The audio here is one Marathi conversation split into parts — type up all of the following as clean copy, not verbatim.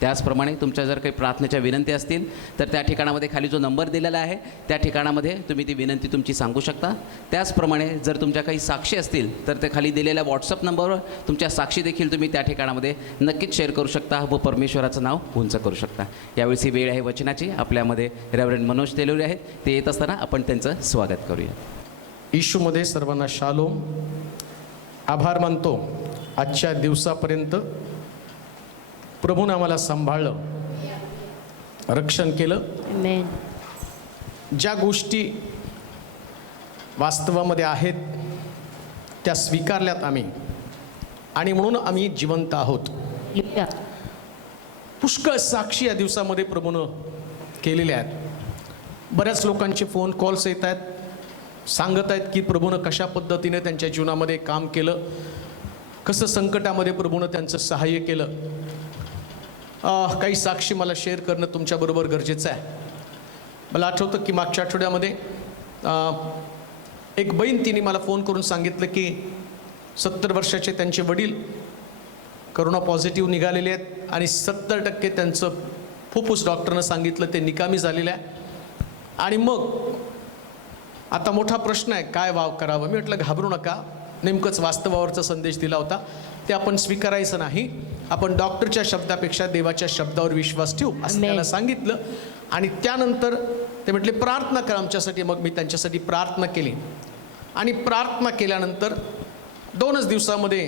त्याचप्रमाणे तुमच्या जर काही प्रार्थनेच्या विनंती असतील तर त्या ठिकाणामध्ये खाली जो नंबर दिलेला आहे त्या ठिकाणामध्ये तुम्ही ती विनंती तुमची सांगू शकता. त्याचप्रमाणे जर तुमच्या काही साक्षी असतील तर ते खाली दिलेल्या व्हॉट्सअप नंबरवर तुमच्या साक्षी देखील तुम्ही त्या ठिकाणामध्ये नक्कीच शेअर करू शकता व परमेश्वराचं नाव उंच करू शकता. यावेळेस ही वेळ आहे वचनाची. आपल्यामध्ये रेव्हरंड मनोज तेलुरे आहेत. ते येत असताना आपण त्यांचं स्वागत करूया. येशूमध्ये सर्वांना शालोम. आभार मानतो आजच्या दिवसापर्यंत प्रभूने आम्हाला सांभाळलं, रक्षण केलं. आमेन. ज्या गोष्टी वास्तवामध्ये आहेत त्या स्वीकारल्यात आम्ही आणि म्हणून आम्ही जिवंत आहोत. हालेलुया. पुष्कळ साक्षी या दिवसामध्ये प्रभूनं केलेल्या आहेत. बऱ्याच लोकांचे फोन कॉल्स येत आहेत, सांगत आहेत की प्रभूनं कशा पद्धतीने त्यांच्या जीवनामध्ये काम केलं, कसं संकटामध्ये प्रभूनं त्यांचं सहाय्य केलं. काही साक्षी मला शेअर करणं तुमच्याबरोबर गरजेचं आहे. मला आठवतं की मागच्या आठवड्यामध्ये एक बहीण तिने मला फोन करून सांगितलं की 70 वर्षाचे त्यांचे वडील करोना पॉझिटिव्ह निघालेले आहेत आणि 70% त्यांचं फुफ्फुस डॉक्टरनं सांगितलं ते निकामी झालेलं आहे. आणि मग आता मोठा प्रश्न आहे, काय करावं. मी म्हटलं घाबरू नका, नेमकंच वास्तवावरचा संदेश दिला होता ते आपण स्वीकारायचं नाही. आपण डॉक्टरच्या शब्दापेक्षा देवाच्या शब्दावर विश्वास ठेवू असं त्याला सांगितलं. आणि त्यानंतर ते म्हटले प्रार्थना करा आमच्यासाठी. मग मी त्यांच्यासाठी प्रार्थना केली आणि प्रार्थना केल्यानंतर 2च दिवसामध्ये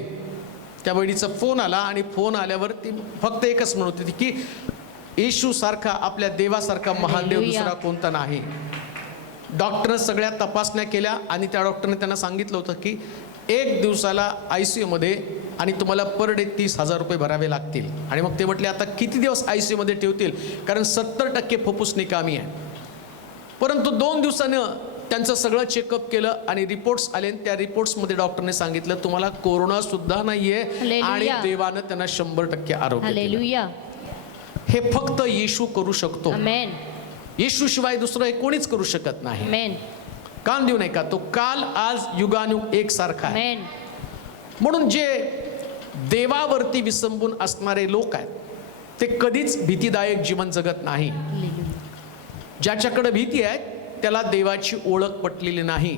त्या बहिणीचा फोन आला. आणि फोन आल्यावर ती फक्त एकच म्हणत होती की येशूसारखा, आपल्या देवासारखा महान देव दुसरा कोणता नाही. डॉक्टरनं सगळ्या तपासण्या केल्या आणि त्या डॉक्टरने त्यांना सांगितलं होतं की 1 दिवसाला ICUमध्ये आणि तुम्हाला पर डे 30,000 रुपये भरावे लागतील. आणि मग ते म्हटले आता किती दिवस ICUमध्ये ठेवतील, कारण 70% फुफ्फुस निकामी आहे. परंतु 2 दिवसानं त्यांचं सगळं चेकअप केलं आणि रिपोर्ट्स आले. त्या रिपोर्ट्समध्ये डॉक्टरने सांगितलं तुम्हाला कोरोना सुद्धा नाहीये आणि देवानं त्यांना 100% आरोग्य दिलं. हालेलुया. हे फक्त येशू करू शकतो. आमेन. येशू शिवाय दुसरं हे कोणीच करू शकत नाही. आमेन. कान देऊ नये का, तो काल आज युगानुग एकसारखा आहे. आमेन. म्हणून जे देवावरती विसंबून असणारे लोक आहेत ते कधीच भीतीदायक जीवन जगत नाही. हालेलुया. ज्याच्याकडे भीती आहे त्याला देवाची ओळख पटलेली नाही.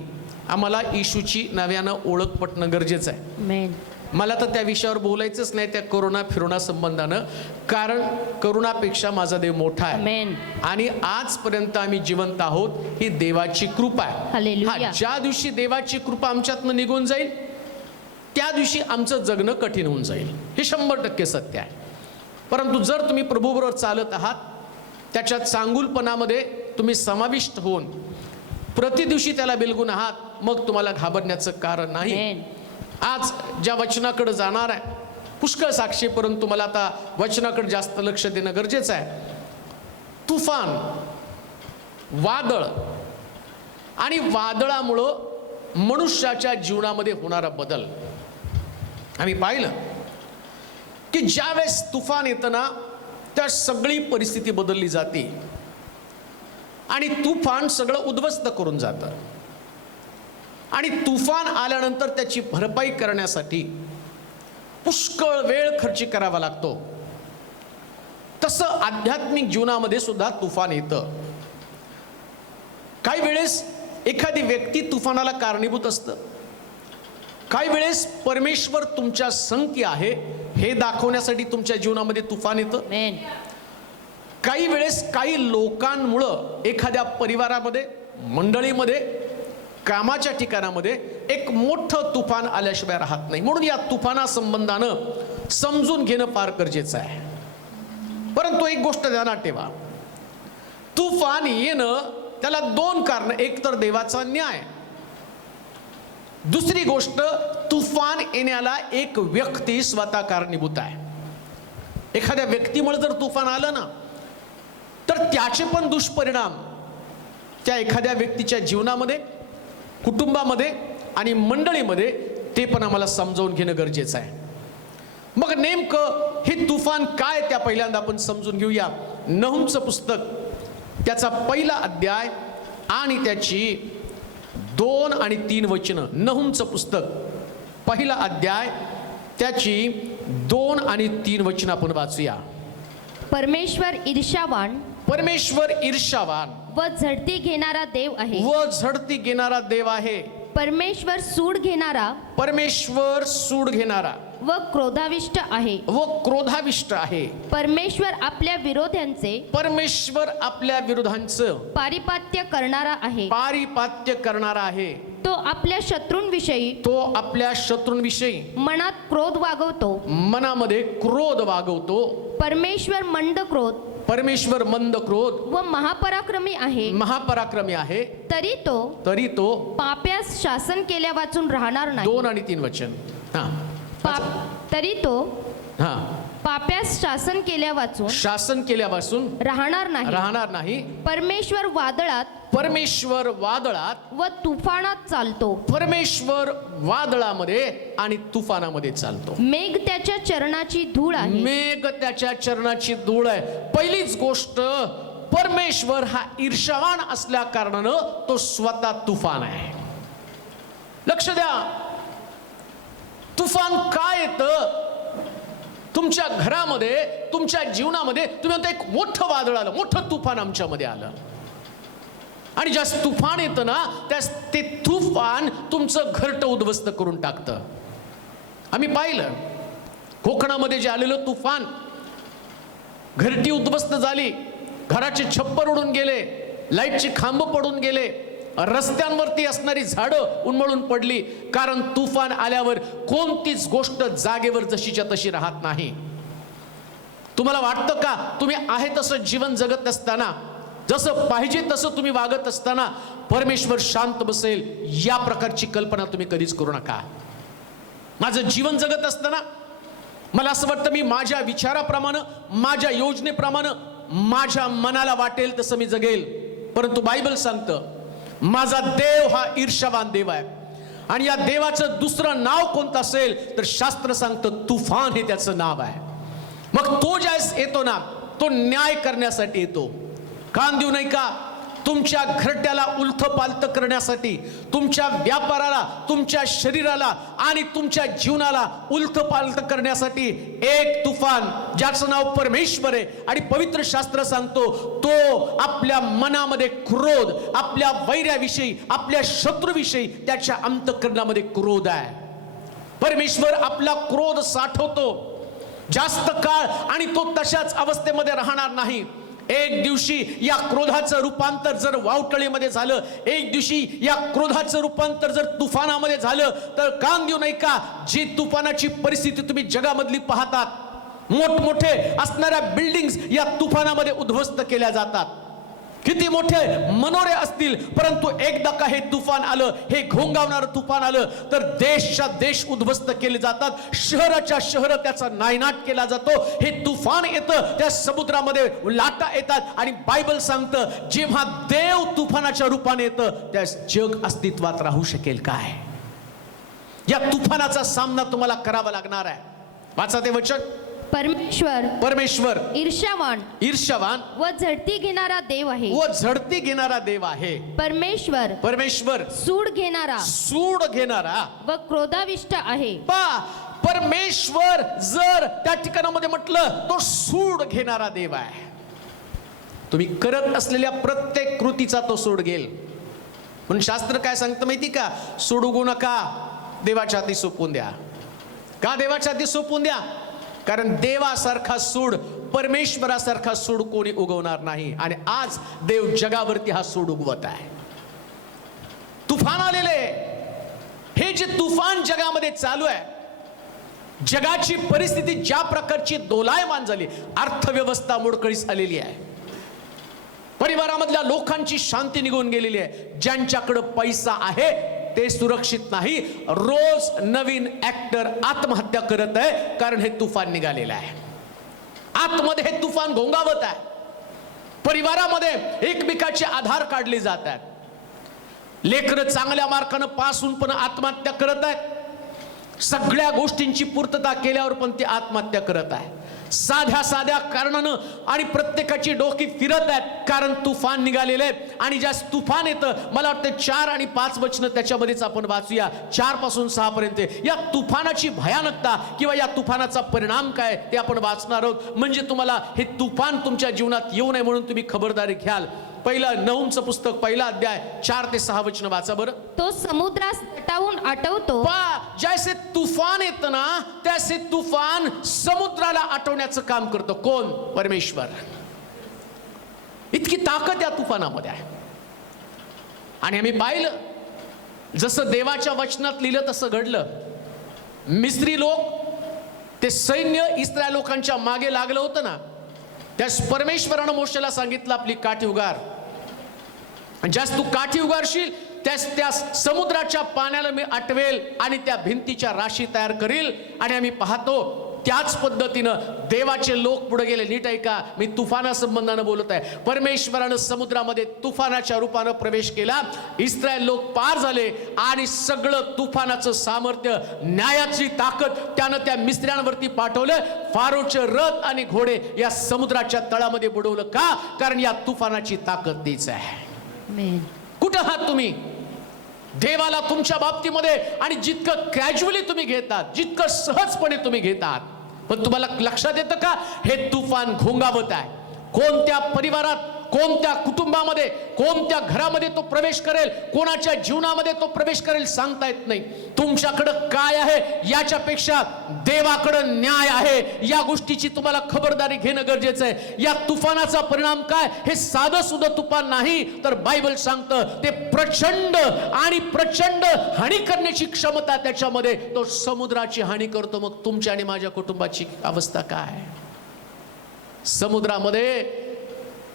आम्हाला येशूची नव्यानं ओळख पटणं गरजेचं आहे. आमेन. मला तर त्या विषयावर बोलायचंच नाही, त्या कोरोना फिरोना संबंधानं, कारण करोनापेक्षा माझा देव मोठा आहे. आमेन. आणि आजपर्यंत आम्ही जिवंत आहोत ही देवाची कृपा आहे. हालेलुया. ज्या दिवशी देवाची कृपा आमच्यातनं निघून जाईल त्या दिवशी आमचं जगणं कठीण होऊन जाईल. हे 100% सत्य आहे. परंतु जर तुम्ही प्रभूबरोबर चालत आहात, त्याच्या चांगुलपणामध्ये तुम्ही समाविष्ट होऊन प्रतिदिवशी त्याला बिलगून आहात, मग तुम्हाला घाबरण्याचं कारण नाही. आमेन. आज ज्या वचनाकडे जाणार आहे पुष्कळ साक्षी, परंतु मला आता वचनाकडे जास्त लक्ष देणं गरजेचं आहे. तुफान, वादळ आणि वादळामुळं मनुष्याच्या जीवनामध्ये होणारा बदल आम्ही पाहिलं की ज्या वेळेस तुफान येतं ना त्या सगळी परिस्थिती बदलली जाते आणि तुफान सगळं उद्ध्वस्त करून जातं. आणि तुफान आल्यानंतर त्याची भरपाई करण्यासाठी पुष्कळ वेळ खर्च करावा लागतो. तसं आध्यात्मिक जीवनामध्ये सुद्धा तुफान येतं. काही वेळेस एखादी व्यक्ती तुफानाला कारणीभूत असतं. काही वेळेस परमेश्वर तुमच्या संगती आहे हे दाखवण्यासाठी तुमच्या जीवनामध्ये तुफान येतं. आमेन. काही वेळेस काही लोकांमुळं एखाद्या परिवारामध्ये, मंडळीमध्ये, कामाच्या ठिकाणामध्ये एक मोठं तुफान आल्याशिवाय राहत नाही. म्हणून या तुफाना संबंधानं समजून घेणं फार गरजेचं आहे. परंतु एक गोष्ट ध्यानात ठेवा, तुफान येणं त्याला 2 कारण. एक तर देवाचा न्याय, दुसरी गोष्ट तुफान येण्याला एक व्यक्ती स्वतः कारणीभूत आहे. एखाद्या व्यक्तीमुळे जर तुफान आलं ना तर त्याचे पण दुष्परिणाम त्या एखाद्या व्यक्तीच्या जीवनामध्ये, कुटुंबामध्ये आणि मंडळीमध्ये ते पण आम्हाला समजावून घेणं गरजेचं आहे. मग नेमकं हे तुफान काय त्या पहिल्यांदा आपण समजून घेऊया. नहूमचं पुस्तक त्याचा 1 अध्याय आणि त्याची 2 आणि 3 वचनं. नहूमचं पुस्तक 1 अध्याय त्याची 2 आणि 3 वचनं आपण वाचूया. परमेश्वर ईर्ष्यावान परमेश्वर ईर्ष्यावान व झडती घेणारा देव आहे. व झडती घेणारा देव आहे. परमेश्वर सूड घेणारा परमेश्वर सूड घेणारा व क्रोधाविष्ट आहे. व क्रोधाविष्ट आहे. परमेश्वर आपल्या विरोध्यांचे परमेश्वर आपल्या विरोधांचं पारिपात्य करणारा आहे. पारिपात्य करणारा आहे. तो आपल्या शत्रूंविषयी तो आपल्या शत्रूंविषयी मनात क्रोध वागवतो. मनामध्ये क्रोध वागवतो. परमेश्वर मंद क्रोध परमेश्वर मंद क्रोध व महापराक्रमी आहे. महापराक्रमी आहे. तरी तो पाप्यास शासन केल्या वाचून राहणार नाही. 2 आणि 3 वचन. तरी तो हा पाप्यास शासन केल्या वाचून शासन केल्यापासून राहणार नाही. परमेश्वर वादळात व तुफानात चालतो. परमेश्वर वादळामध्ये आणि तुफानामध्ये चालतो. मेघ त्याच्या चरणाची धूळ आहे. मेघ त्याच्या चरणाची धूळ आहे. पहिलीच गोष्ट, परमेश्वर हा ईर्ष्यावान असल्या कारणानं तो स्वतः तुफान आहे. लक्ष द्या, तुफान काय येतं तुमच्या घरामध्ये, तुमच्या जीवनामध्ये? तुम्ही म्हणता एक मोठं वादळ आलं, मोठं तुफान आमच्यामध्ये आलं, आणि ज्या तुफान येतं ना, त्यास ते तुफान तुमचं घरटं उद्ध्वस्त करून टाकतं. आम्ही पाहिलं कोकणामध्ये जे आलेलं तुफान, घरटी उद्ध्वस्त झाली, घराचे छप्पर उडून गेले, लाईटची खांब पडून गेले, रस्त्यांवरती असणारी झाडं उन्मळून पडली. कारण तुफान आल्यावर कोणतीच गोष्ट जागेवर जशीच्या तशी राहत नाही. तुम्हाला वाटतं का तुम्ही आहे तसं जीवन जगत असताना, जसं पाहिजे तसं तुम्ही वागत असताना परमेश्वर शांत बसेल? या प्रकारची कल्पना तुम्ही कधीच करू नका. माझं जीवन जगत असताना मला असं वाटतं मी माझ्या विचाराप्रमाणे, माझ्या योजनेप्रमाणे, माझ्या मनाला वाटेल तसं मी जगेल. परंतु बायबल सांगतं माझा देव हा ईर्ष्यावान देव आहे. आणि या देवाचं दुसरं नाव कोणतं असेल तर शास्त्र सांगतं तुफान हे त्याचं नाव आहे. मग तो ज्यावेळेस येतो ना, तो न्याय करण्यासाठी येतो. कान देऊ नाही का? तुमच्या घरट्याला उलथपालथ करण्यासाठी, तुमच्या व्यापाराला, तुमच्या शरीराला आणि तुमच्या जीवनाला उलथपालथ करण्यासाठी एक तुफान ज्याचं नाव परमेश्वर आहे. आणि पवित्र शास्त्र सांगतो तो आपल्या मनामध्ये क्रोध, आपल्या वैर्याविषयी, आपल्या शत्रूविषयी त्याच्या अंतःकरणामध्ये क्रोध आहे. परमेश्वर आपला क्रोध साठवतो जास्त काळ, आणि तो तशाच अवस्थेमध्ये राहणार नाही. एक दिवशी या क्रोधाचं रूपांतर जर वावटळीमध्ये झालं, एक दिवशी या क्रोधाचं रूपांतर जर तुफानामध्ये झालं, तर कान देऊ नाही का? जी तुफानाची परिस्थिती तुम्ही जगामधली पाहतात, मोठमोठे असणाऱ्या बिल्डिंग्स या तुफानामध्ये उद्ध्वस्त केल्या जातात. किती मोठे मनोरे असतील, परंतु एकदा का हे तुफान आलं, हे घोंगावणारं तुफान आलं, तर देशच्या देश उद्ध्वस्त केले जातात, शहराच्या शहर त्याचा नायनाट केला जातो. हे तुफान येतं, त्या समुद्रामध्ये लाटा येतात, आणि बायबल सांगतं जेव्हा देव तुफानाच्या रूपाने येतं त्या जग अस्तित्वात राहू शकेल काय? या तुफानाचा सामना तुम्हाला करावा लागणार आहे. वाचा ते वचन. परमेश्वर ईर्ष्यावान व झडती घेणारा देव आहे. व झडती घेणारा देव आहे. परमेश्वर सूड घेणारा व क्रोधाविष्ट आहे. परमेश्वर जर त्या ठिकाणामध्ये म्हटलं तो सूड घेणारा देव आहे. तुम्ही करत असलेल्या प्रत्येक कृतीचा तो सूड घेईल. म्हणून शास्त्र काय सांगतं माहिती का? सूड उगू नका, देवाच्या हाती सोपवून द्या. का देवाच्या हाती सोपवून द्या? कारण देवासारखा सूड, परमेश्वरासारखा सूड कोणी उगवणार नाही. आणि आज देव जगावरती हा सूड उगवत आहे. तुफान आलेले, हे जे तुफान जगामध्ये चालू आहे, जगाची परिस्थिती ज्या प्रकारची दोलायमान झाली, अर्थव्यवस्था मोडकळीस आलेली आहे, परिवारामधल्या लोकांची शांती निघून गेलेली आहे. ज्यांच्याकडे पैसा आहे ते सुरक्षित नाही. रोज नवीन ऍक्टर आत्महत्या करत आहे, कारण हे तुफान निघालेलं आहे. आतमध्ये हे तुफान घोंगावत आहे. परिवारामध्ये एकमेकाचे आधार काढले जात आहेत. लेकरं चांगल्या मार्कानं पास होऊन पण आत्महत्या करत आहेत. सगळ्या गोष्टींची पूर्तता केल्यावर पण ते आत्महत्या करत आहे. साध्या साध्या कारणानं आणि प्रत्येकाची डोकी फिरत आहेत, कारण तुफान निघालेलं आहे. आणि ज्या तुफान येतं, मला वाटतं 4 आणि 5 वचनं त्याच्यामध्येच आपण वाचूया, 4 पासून 6 पर्यंत. या तुफानाची भयानकता किंवा या तुफानाचा परिणाम काय ते आपण वाचणार आहोत. म्हणजे तुम्हाला हे तुफान तुमच्या जीवनात येऊ नये म्हणून तुम्ही खबरदारी घ्याल. पहिलं नहूमचं पुस्तक, पहिला अध्याय 4 ते 6 वचनं वाचा बरं. तो समुद्रास तटावून आटवतो. जैसे तुफान येतं ना, तैसे तुफान समुद्राला आटवण्याचं काम करतं. कोण? परमेश्वर. इतकी ताकद या तुफानामध्ये आहे. आणि आम्ही पाहिलं, जसं देवाच्या वचनात लिहिलं तसं घडलं. मिस्री लोक, ते सैन्य इस्रायल लोकांच्या मागे लागलं होतं ना, त्यास परमेश्वरानं मोशेला सांगितलं आपली काठी उगार. ज्यास तू काठी उगारशील त्यास समुद्राच्या पाण्याला मी आटवेल आणि त्या भिंतीच्या राशी तयार करील. आणि आम्ही पाहतो त्याच पद्धतीनं देवाचे लोक पुढे गेले. नीट ऐका, मी तुफाना संबंधानं बोलत आहे. परमेश्वरानं समुद्रामध्ये तुफानाच्या रूपानं प्रवेश केला. इस्रायल लोक पार झाले आणि सगळं तुफानाचं सामर्थ्य, न्यायाची ताकद त्यानं त्या मिस्त्र्यांवरती पाठवलं. फारोचे रथ आणि घोडे या समुद्राच्या तळामध्ये बुडवलं. का? कारण या तुफानाची ताकद तीच आहे. कुठं आहात तुम्ही? देवाला तुमच्या बाबतीमध्ये आणि जितकं कॅज्युअली तुम्ही घेतात, जितकं सहजपणे तुम्ही घेतात, पण तुम्हाला लक्षात येतं का हे तुफान घोंगावत आहे? कोणत्या परिवारात, कोणत्या कुटुंबामध्ये, कोणत्या घरामध्ये तो प्रवेश करेल, कोणाच्या जीवनामध्ये तो प्रवेश करेल सांगता येत नाही. तुमच्याकडं काय आहे याच्यापेक्षा देवाकडं न्याय आहे, या गोष्टीची तुम्हाला खबरदारी घेणं गरजेचं आहे. या तुफानाचा परिणाम काय? हे साधं सुद्धा तुफान नाही, तर बायबल सांगतं ते प्रचंड आणि प्रचंड हानी करण्याची क्षमता त्याच्यामध्ये. तो समुद्राची हानी करतो. मग तुमच्या आणि माझ्या कुटुंबाची अवस्था काय? समुद्रामध्ये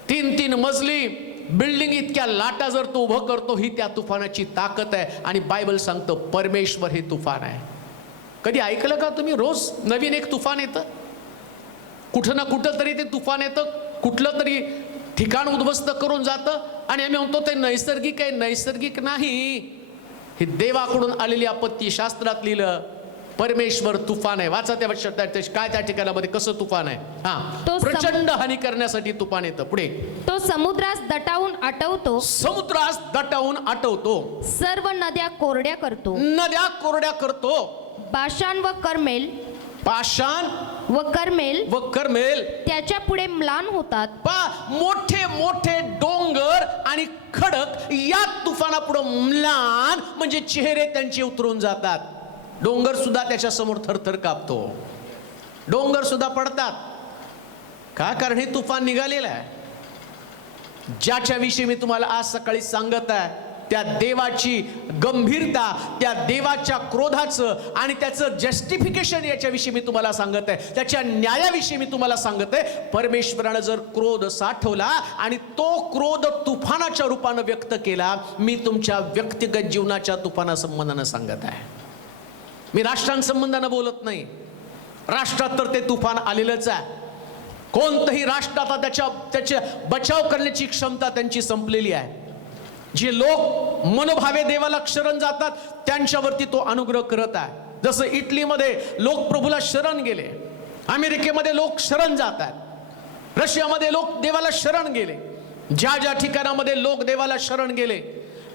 3-3 मजली बिल्डिंग इतक्या लाटा जर तो उभं करतो, ही त्या तुफानाची ताकद आहे. आणि बायबल सांगतं परमेश्वर हे तुफान आहे. कधी ऐकलं का तुम्ही? रोज नवीन एक तुफान येतं, कुठं ना कुठं तरी ते तुफान येतं, कुठलं तरी ठिकाण उद्ध्वस्त करून जातं. आणि आम्ही म्हणतो ते नैसर्गिक आहे. नैसर्गिक नाही, ही देवाकडून आलेली आपत्ती. शास्त्रात लिहिलं परमेश्वर तुफान आहे. वाचा त्या काय त्या ठिकाणामध्ये कसं तुफान आहे. हा, प्रचंड हानी करण्यासाठी तुफान येतं. पुढे, तो समुद्रास दटावून आटवतो. समुद्रास दटावून आटवतो. सर्व नद्या कोरड्या करतो. नद्या कोरड्या करतो. बाशान व कर्मेल, पाषाण व कर्मेल व कर्मेल त्याच्या पुढे म्लान होतात. मोठे मोठे डोंगर आणि खडक या तुफानापुढे म्लान म्हणजे चेहरे त्यांचे उतरून जातात. डोंगर सुद्धा त्याच्या समोर थरथर कापतो. डोंगर सुद्धा पडतात. का? कारण हे तुफान निघालेलं आहे. ज्याच्या विषयी मी तुम्हाला आज सकाळी सांगत आहे, त्या देवाची गंभीरता, त्या देवाच्या क्रोधाचं आणि त्याचं जस्टिफिकेशन याच्याविषयी मी तुम्हाला सांगत आहे. त्याच्या न्यायाविषयी मी तुम्हाला सांगत आहे. परमेश्वरानं जर क्रोध साठवला आणि तो क्रोध तुफानाच्या रूपानं व्यक्त केला, मी तुमच्या व्यक्तिगत जीवनाच्या तुफानासंबंधानं सांगत आहे. मी राष्ट्रांसंबंधानं बोलत नाही. राष्ट्रात तर ते तुफान आलेलंच आहे. कोणतंही राष्ट्र आता त्याच्या बचाव करण्याची क्षमता त्यांची संपलेली आहे. जे लोक मनोभावे देवाला शरण जातात त्यांच्यावरती तो अनुग्रह करत आहे. जसं इटलीमध्ये लोक प्रभूला शरण गेले, अमेरिकेमध्ये लोक शरण जातात, रशियामध्ये लोक देवाला शरण गेले. ज्या ज्या ठिकाणामध्ये लोक देवाला शरण गेले,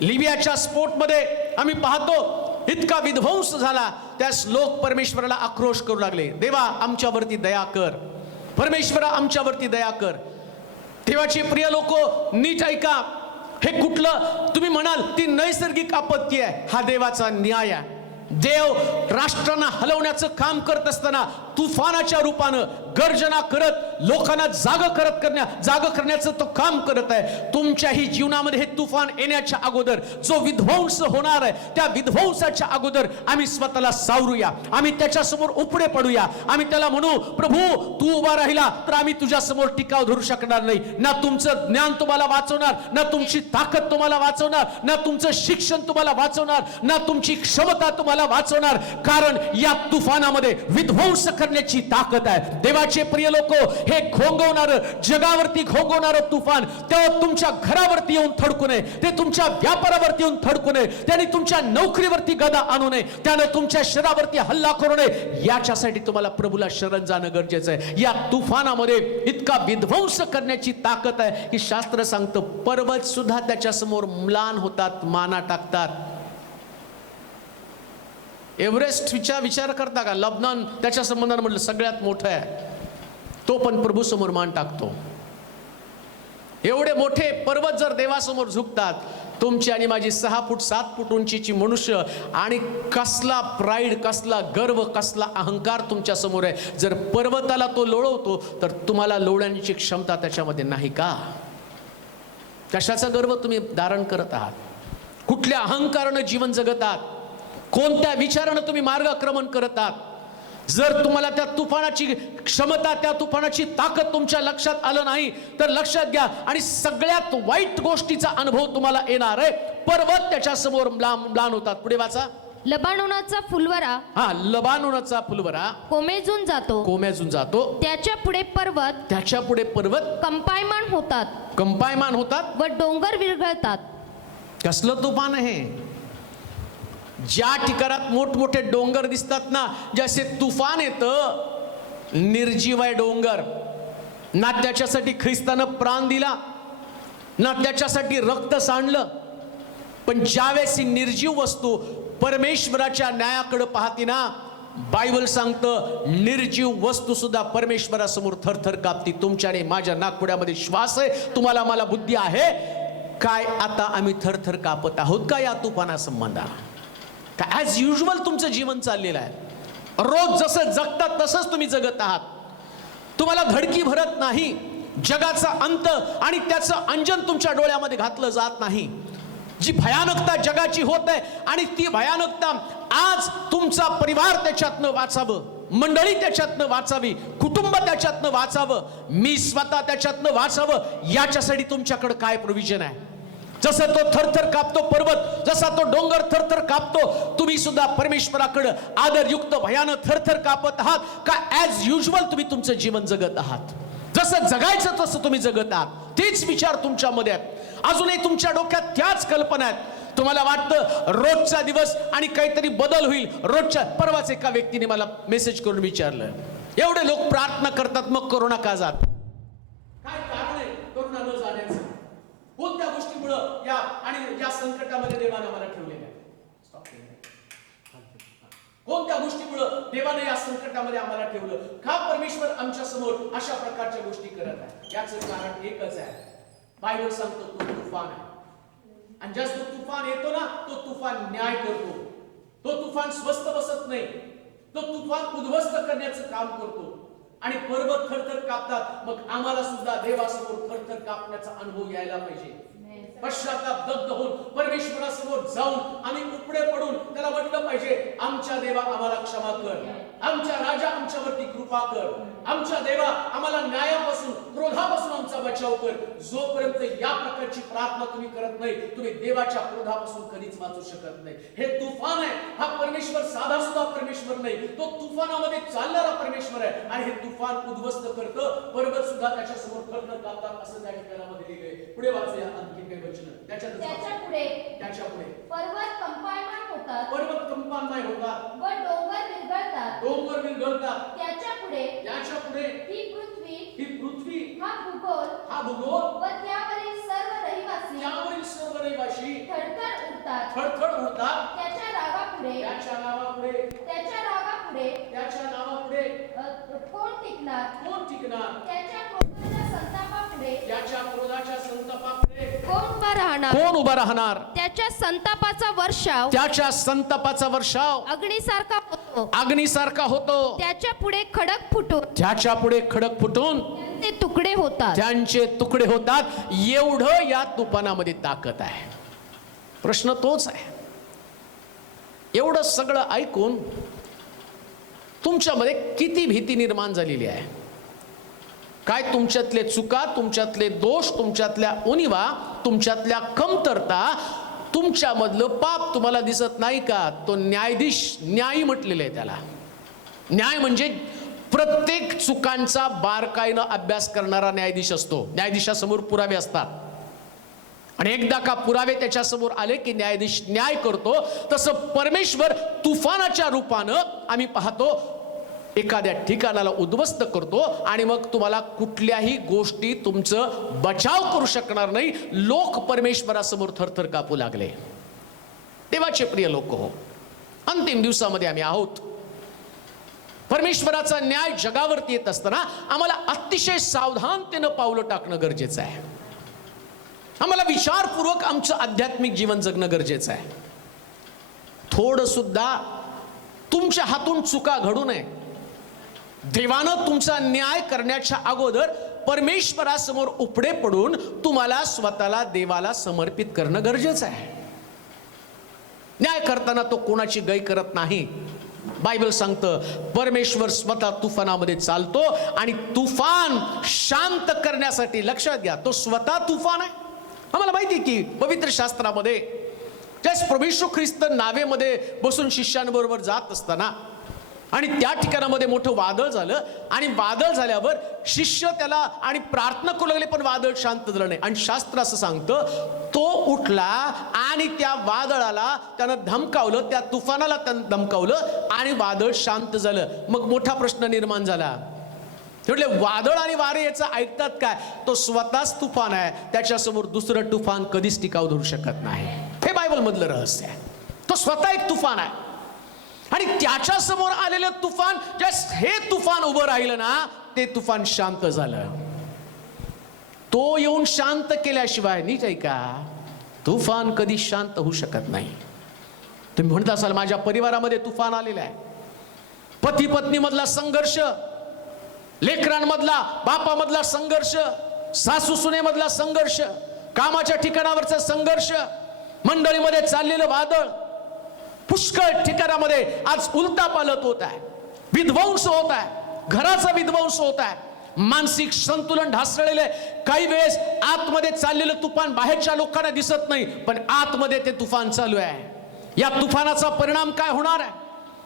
लिबियाच्या स्फोटमध्ये आम्ही पाहतो इतका विध्वंस झाला, त्यास लोक परमेश्वराला आक्रोश करू लागले, देवा आमच्यावरती दया कर, परमेश्वरा आमच्यावरती दया कर. देवाचे प्रिय लोक, नीट ऐका, हे कुठलं तुम्ही म्हणाल ती नैसर्गिक आपत्ती आहे, हा देवाचा न्याय आहे. देव राष्ट्रांना हलवण्याचं काम करत असताना तुफानाच्या रूपानं गर्जना करत लोकांना जाग करण्याचं तो काम करत आहे. तुमच्याही जीवनामध्ये हे तुफान येण्याच्या अगोदर जो विध्वंस होणार आहे, त्या विध्वंसाच्या अगोदर आम्ही स्वतःला सावरूया, आम्ही त्याच्यासमोर उपडे पडूया. आम्ही त्याला म्हणू, प्रभू तू उभा राहिला तर आम्ही तुझ्या समोर टिकाव धरू शकणार नाही. ना तुमचं ज्ञान तुम्हाला वाचवणार, ना तुमची ताकद तुम्हाला वाचवणार, ना तुमचं शिक्षण तुम्हाला वाचवणार, ना तुमची क्षमता तुम्हाला तुम्हाला वाचवणार, कारण या तुफानामध्ये विध्वंस करण्याची ताकद आहे. देवाचे प्रिय लोक, हे घोंगवणारं, जगावरती घोंगवणारं तुफान तेव्हा तुमच्या घरावरती येऊन थडकू नये, ते तुमच्या व्यापारावरती येऊन थडकू नये, त्याने तुमच्या नोकरीवरती गदा आणू नये, त्यानं तुमच्या शरीरावरती हल्ला करू नये. याच्यासाठी तुम्हाला प्रभूला शरण जाणं गरजेचं आहे. या तुफानामध्ये इतका विध्वंस करण्याची ताकद आहे की शास्त्र सांगतं पर्वत सुद्धा त्याच्या समोर म्लान होतात, माना टाकतात. एव्हरेस्ट विचार करता का? लबनान त्याच्या संबंधाने म्हटलं सगळ्यात मोठं आहे, तो पण प्रभू समोर मान टाकतो. एवढे मोठे पर्वत जर देवासमोर झुकतात, तुमची आणि माझी 6 फूट 7 फूट उंचीची मनुष्य, आणि कसला प्राईड, कसला गर्व, कसला अहंकार तुमच्या समोर आहे. जर पर्वताला तो लोळवतो तर तुम्हाला लोळण्याची क्षमता त्याच्यामध्ये नाही का? कशाचा गर्व तुम्ही धारण करत आहात? कुठल्या अहंकारानं जीवन जगत आहात? कोणत्या विचारानं तुम्ही मार्गक्रमण करत आहात? जर तुम्हाला त्या तुफानाची क्षमता, त्या तुफानाची ताकद तुमच्या लक्षात आलं नाही तर लक्षात घ्या, आणि सगळ्यात वाईट गोष्टीचा अनुभव तुम्हाला येणार आहे. पर्वत त्याच्या समोर म्लान होतात. पुढे वाचा. लबानोनाचा फुलवरा, लबानोनाचा फुलवरा कोमेजून जातो. त्याच्या पुढे पर्वत कंपायमान होतात व डोंगर विरघळतात. कसलं तुफान आहे? ज्या ठिकाणात मोठमोठे डोंगर दिसतात ना, जसे तुफान येतं, निर्जीव आहे डोंगर. ना त्याच्यासाठी ख्रिस्तानं प्राण दिला, ना त्याच्यासाठी रक्त सांडलं. पण ज्यावेळेस ही निर्जीव वस्तू परमेश्वराच्या न्यायाकडे पाहते ना, बायबल सांगतं निर्जीव वस्तू सुद्धा परमेश्वरासमोर थरथर कापती. तुमच्या आणि माझ्या नाकपुड्यामध्ये श्वास आहे, तुम्हाला मला बुद्धी आहे काय? आता आम्ही थरथर कापत आहोत का या तुफाना संबंधा? ॲज युजल तुमचं जीवन चाललेलं आहे. रोज जसं जगतात तसंच तुम्ही जगत आहात. तुम्हाला धडकी भरत नाही. जगाचा अंत आणि त्याचं अंजन तुमच्या डोळ्यामध्ये घातलं जात नाही. जी भयानकता जगाची होत आहे, आणि ती भयानकता आज तुमचा परिवार त्याच्यातनं वाचावं, मंडळी त्याच्यातनं वाचावी, कुटुंब त्याच्यातनं वाचावं, मी स्वतः त्याच्यातनं वाचावं, याच्यासाठी तुमच्याकडे काय प्रोव्हिजन आहे? जसं तो थरथर कापतो पर्वत, जसा तो डोंगर थरथर कापतो, तुम्ही सुद्धा परमेश्वराकडे आदरयुक्त भयानं थरथर कापत आहात का? ॲज युजल तुम्ही तुमचं जीवन जगत आहात. जसं जगायचं तसं तुम्ही जगत आहात. तेच विचार तुमच्यामध्ये आहेत. अजूनही तुमच्या डोक्यात त्याच कल्पना आहेत. तुम्हाला वाटतं रोजचा दिवस आणि काहीतरी बदल होईल. रोजच्या परवाच एका व्यक्तीने मला मेसेज करून विचारलं, एवढे लोक प्रार्थना करतात, मग कोरोना का जात? काय कारण आहे कोरोना न जाण्याचं? कोणत्या गोष्टीमुळं या संकटामध्ये देवाने मला ठेवलेलं आहे? कोणत्या गोष्टीमुळं देवाने या संकटामध्ये आम्हाला ठेवलं? का परमेश्वर आमच्या समोर अशा प्रकारच्या गोष्टी करत आहे? याचं कारण एकच आहे. बायबल सांगतो तो तुफान आहे, आणि जास्त तुफान येतो ना, तो तुफान न्याय करतो. तो तुफान स्वस्त बसत नाही, तो तुफान उद्ध्वस्त करण्याचं काम करतो. आणि पर्वत थरथर कापतात. मग आम्हाला सुद्धा देवासमोर थरथर कापण्याचा अनुभव यायला पाहिजे. पश्चाताप दग्ध होऊन परमेश्वरासमोर जाऊन आम्ही उपडे पडून त्याला म्हटलं पाहिजे, आमच्या देवा आम्हाला क्षमा कर, आमच्या राजा आमच्यावरती कृपा कर, आमच्या देवा आम्हाला न्यायापासून, क्रोधापासून आमचा बचाव कर. जोपर्यंत या प्रकारची प्रार्थना तुम्ही करत नाही, तुम्ही देवाच्या क्रोधापासून कधीच वाचू शकत नाही. हे तुफान आहे. हा परमेश्वर साधा सुद्धा परमेश्वर नाही, तो तुफानामध्ये चालणारा परमेश्वर आहे. आणि हे तुफान उद्ध्वस्त करतं, पर्वत सुद्धा त्याच्या समोर थरथर कापतात, असं त्या ठिकाणामध्ये लिहिलंय. पुढे वाचूया आणखी काही वचन. त्याच्या पुढे पर्वत कंपायमान होतात व डोंगर विरघळतात. त्याच्या पुढे ही पृथ्वी हा भूगोल व त्यावरील सर्व रहिवासी थरथर उडतात. त्याच्या नावापुढे कोण टिकणार? त्याच्या क्रोधाच्या संतापापुढे कोण उभा राहणार? त्याच्या संतापाचा वर्षाव अग्नीसारखा होतो. त्याच्या पुढे खडक फुटून त्यांचे तुकडे होतात. एवढं या तुफानामध्ये ताकद आहे. प्रश्न तोच आहे. एवढं सगळं ऐकून तुमच्यामध्ये किती भीती निर्माण झालेली आहे? काय तुमच्यातले चुका, तुमच्यातले दोष, तुमच्यातल्या उणिवा, तुमच्यातल्या कमतरता तुमच्यामधलं पाप तुम्हाला दिसत नाही का? तो न्यायाधीश, न्यायी म्हटलेलं आहे त्याला. न्याय म्हणजे प्रत्येक चुकांचा बारकाईनं अभ्यास करणारा न्यायाधीश असतो. न्यायाधीशासमोर पुरावे असतात आणि एकदा का पुरावे त्याच्यासमोर आले की न्यायाधीश न्याय करतो. तसं परमेश्वर तुफानाच्या रूपानं आम्ही पाहतो एखाद्या ठिकाणाला उद्ध्वस्त करतो आणि मग तुम्हाला कुठल्याही गोष्टी तुमचं बचाव करू शकणार नाही. लोक परमेश्वरासमोर थरथर कापू लागले. देवाचे प्रिय लोक हो, अंतिम दिवसामध्ये आम्ही आहोत. परमेश्वराचा न्याय जगावरती येत असताना आम्हाला अतिशय सावधानतेनं पावलं टाकणं गरजेचं आहे. आम्हाला विचारपूर्वक आमचं आध्यात्मिक जीवन जगणं गरजेचं आहे. थोडं सुद्धा तुमच्या हातून चुका घडू नये. देवानं तुमचा न्याय करण्याच्या अगोदर परमेश्वरासमोर उपडे पडून तुम्हाला स्वतःला देवाला समर्पित करणं गरजेचं आहे. न्याय करताना तो कोणाची गय करत नाही. बायबल सांगतं परमेश्वर स्वतः तुफानामध्ये चालतो आणि तुफान शांत करण्यासाठी, लक्षात घ्या, तो स्वतः तुफान आहे. आम्हाला माहिती आहे की पवित्र शास्त्रामध्ये ज्यावेळेस प्रभू येशू ख्रिस्त नावेमध्ये बसून शिष्यांबरोबर जात असताना आणि त्या ठिकाणामध्ये मोठं वादळ झालं आणि वादळ झाल्यावर शिष्य त्याला आणि प्रार्थना करू लागले पण वादळ शांत झालं नाही. आणि शास्त्र असं सांगतं तो उठला आणि त्या वादळाला त्यानं धमकावलं, त्या तुफानाला त्यानं धमकावलं आणि वादळ शांत झालं. मग मोठा प्रश्न निर्माण झाला, म्हटले वादळ आणि वारे याचं ऐकतात काय? तो स्वतःच तुफान आहे, त्याच्यासमोर दुसरं तुफान कधीच टिकाव धरू शकत नाही. हे बायबल मधलं रहस्य आहे. तो स्वतः एक तुफान आहे आणि त्याच्या समोर आलेलं तुफान, हे तुफान उभं राहिलं ना, ते तुफान शांत झालं. तो येऊन शांत केल्याशिवाय, नीट ऐका, तुफान कधी शांत होऊ शकत नाही. तुम्ही म्हणत असाल माझ्या परिवारामध्ये तुफान आलेला आहे. पती पत्नी मधला संघर्ष, लेकरांमधला बापामधला संघर्ष, सासू सुनेमधला संघर्ष, कामाच्या ठिकाणावरचा संघर्ष, मंडळीमध्ये चाललेलं वादळ, पुष्कळ ठिकाणामध्ये आज उलटापालट होत आहे, विध्वंस होत आहे, घराचा विध्वंस होत आहे, मानसिक संतुलन ढासळलेले. काही वेळेस आतमध्ये चाललेलं तुफान बाहेरच्या लोकांना दिसत नाही पण आतमध्ये ते तुफान चालू आहे. या तुफानाचा परिणाम काय होणार आहे?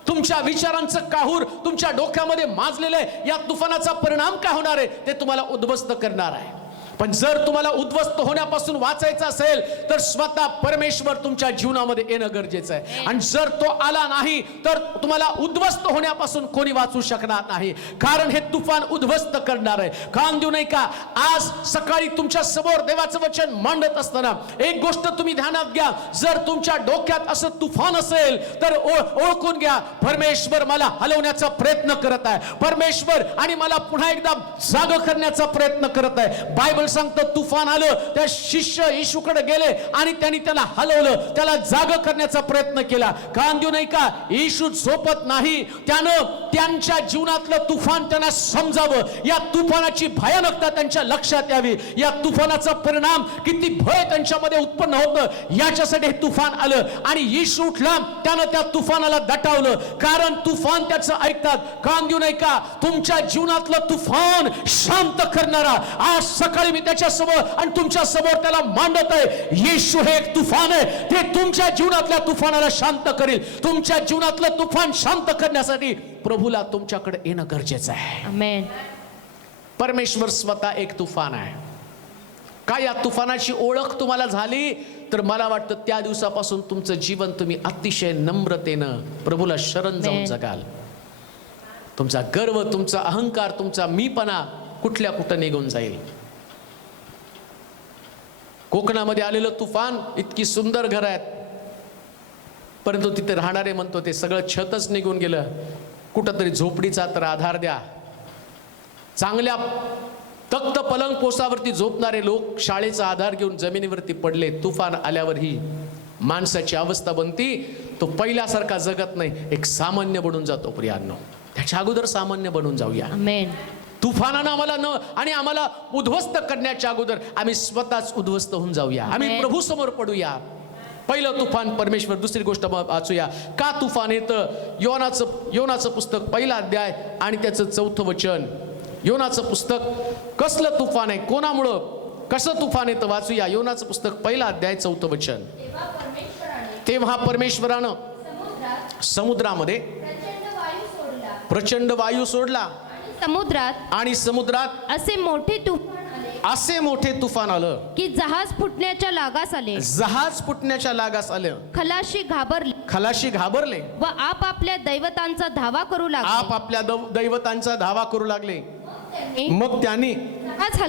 तुमच्या विचारांचं काहूर तुमच्या डोक्यामध्ये माजलेलं आहे. या तुफानाचा परिणाम काय होणार आहे ते तुम्हाला उद्ध्वस्त करणार आहे. पण जर तुम्हाला उद्ध्वस्त होण्यापासून वाचायचं असेल तर स्वतः परमेश्वर तुमच्या जीवनामध्ये येणं गरजेचं आहे. आणि जर तो आला नाही तर तुम्हाला उद्ध्वस्त होण्यापासून कोणी वाचू शकणार नाही, कारण हे तुफान उद्ध्वस्त करणार आहे. कान देऊ नये का? आज सकाळी तुमच्या समोर देवाचं वचन मांडत असताना एक गोष्ट तुम्ही ध्यानात घ्या. जर तुमच्या डोक्यात असं तुफान असेल तर ओळखून घ्या, परमेश्वर मला हलवण्याचा प्रयत्न करत आहे, परमेश्वर आणि मला पुन्हा एकदा जाग करण्याचा प्रयत्न करत आहे. बायबल सांगतं तुफान आलं, त्या शिष्य येशूकडे गेले आणि त्यांनी त्याला हलवलं, त्याला जाग करण्याचा प्रयत्न केला. कान देऊ नये का? येशू झोपत नाही. त्यानं त्यांच्या जीवनातलं तुफान त्यांना समजावं, या तुफानाची भयानकता त्यांच्या लक्षात यावी, या तुफानाचा परिणाम किती भय त्यांच्यामध्ये उत्पन्न होतं याच्यासाठी हे तुफान आलं. आणि येशू उठला, त्यानं त्या तुफानाला दटावलं, कारण तुफान त्याचं ऐकतात. कान देऊ नये का? तुमच्या जीवनातलं तुफान शांत करणारा आज सकाळी मी त्याच्या समोर आणि तुमच्या समोर त्याला मांडत आहे. येशू हे एक तुफान आहे, ते तुमच्या जीवनातल्या तुफानाला शांत करेल. तुमच्या जीवनातलं तुफान शांत करण्यासाठी प्रभूला तुमच्याकडे येणं गरजेचं आहे. आमेन. परमेश्वर स्वतः एक तुफान आहे. काय या तुफानाची ओळख तुम्हाला झाली तर मला वाटतं त्या दिवसापासून तुमचं जीवन तुम्ही अतिशय नम्रतेनं प्रभूला शरण जाऊन जगाल. तुमचा गर्व, तुमचा अहंकार, तुमचा मीपणा कुठल्या कुठं निघून जाईल. कोकणामध्ये आलेलं तुफान, इतकी सुंदर घरं आहेत परंतु तिथे राहणारे म्हणतो ते सगळं छतच निघून गेलं. कुठंतरी झोपडीचा तर आधार द्या. चांगल्या तख्त पलंग पोसावरती झोपणारे लोक शाळेचा आधार घेऊन जमिनीवरती पडले. तुफान आल्यावर ही माणसाची अवस्था बनती, तो पहिल्यासारखा जगत नाही, एक सामान्य बनून जातो. प्रियांनो, त्याच्या अगोदर सामान्य बनून जाऊया. आमेन. तुफानानं आम्हाला उद्ध्वस्त करण्याच्या अगोदर आम्ही स्वतःच उद्ध्वस्त होऊन जाऊया. आम्ही प्रभू समोर पडूया. पहिलं तुफान परमेश्वर. दुसरी गोष्ट वाचूया का तुफान येतं. योनाचं पुस्तक 1 अध्याय आणि त्याचं 4 वचन. योनाचं पुस्तक कसलं तुफान आहे, कोणामुळं कसं तुफान येतं वाचूया. योनाचं पुस्तक 1 अध्याय 4 वचन. तेव्हा परमेश्वरानं समुद्रामध्ये प्रचंड वायू सोडला समुद्रात आणि समुद्रात असे मोठे तुफान आलं की जहाज फुटण्याच्या लागास आले. जहाज फुटण्याच्या लागास आलं. खलाशी घाबरले व आपापल्या दैवतांचा धावा करू लागले. आपापल्या दैवतांचा धावा करू लागले. मग त्यांनी जहाज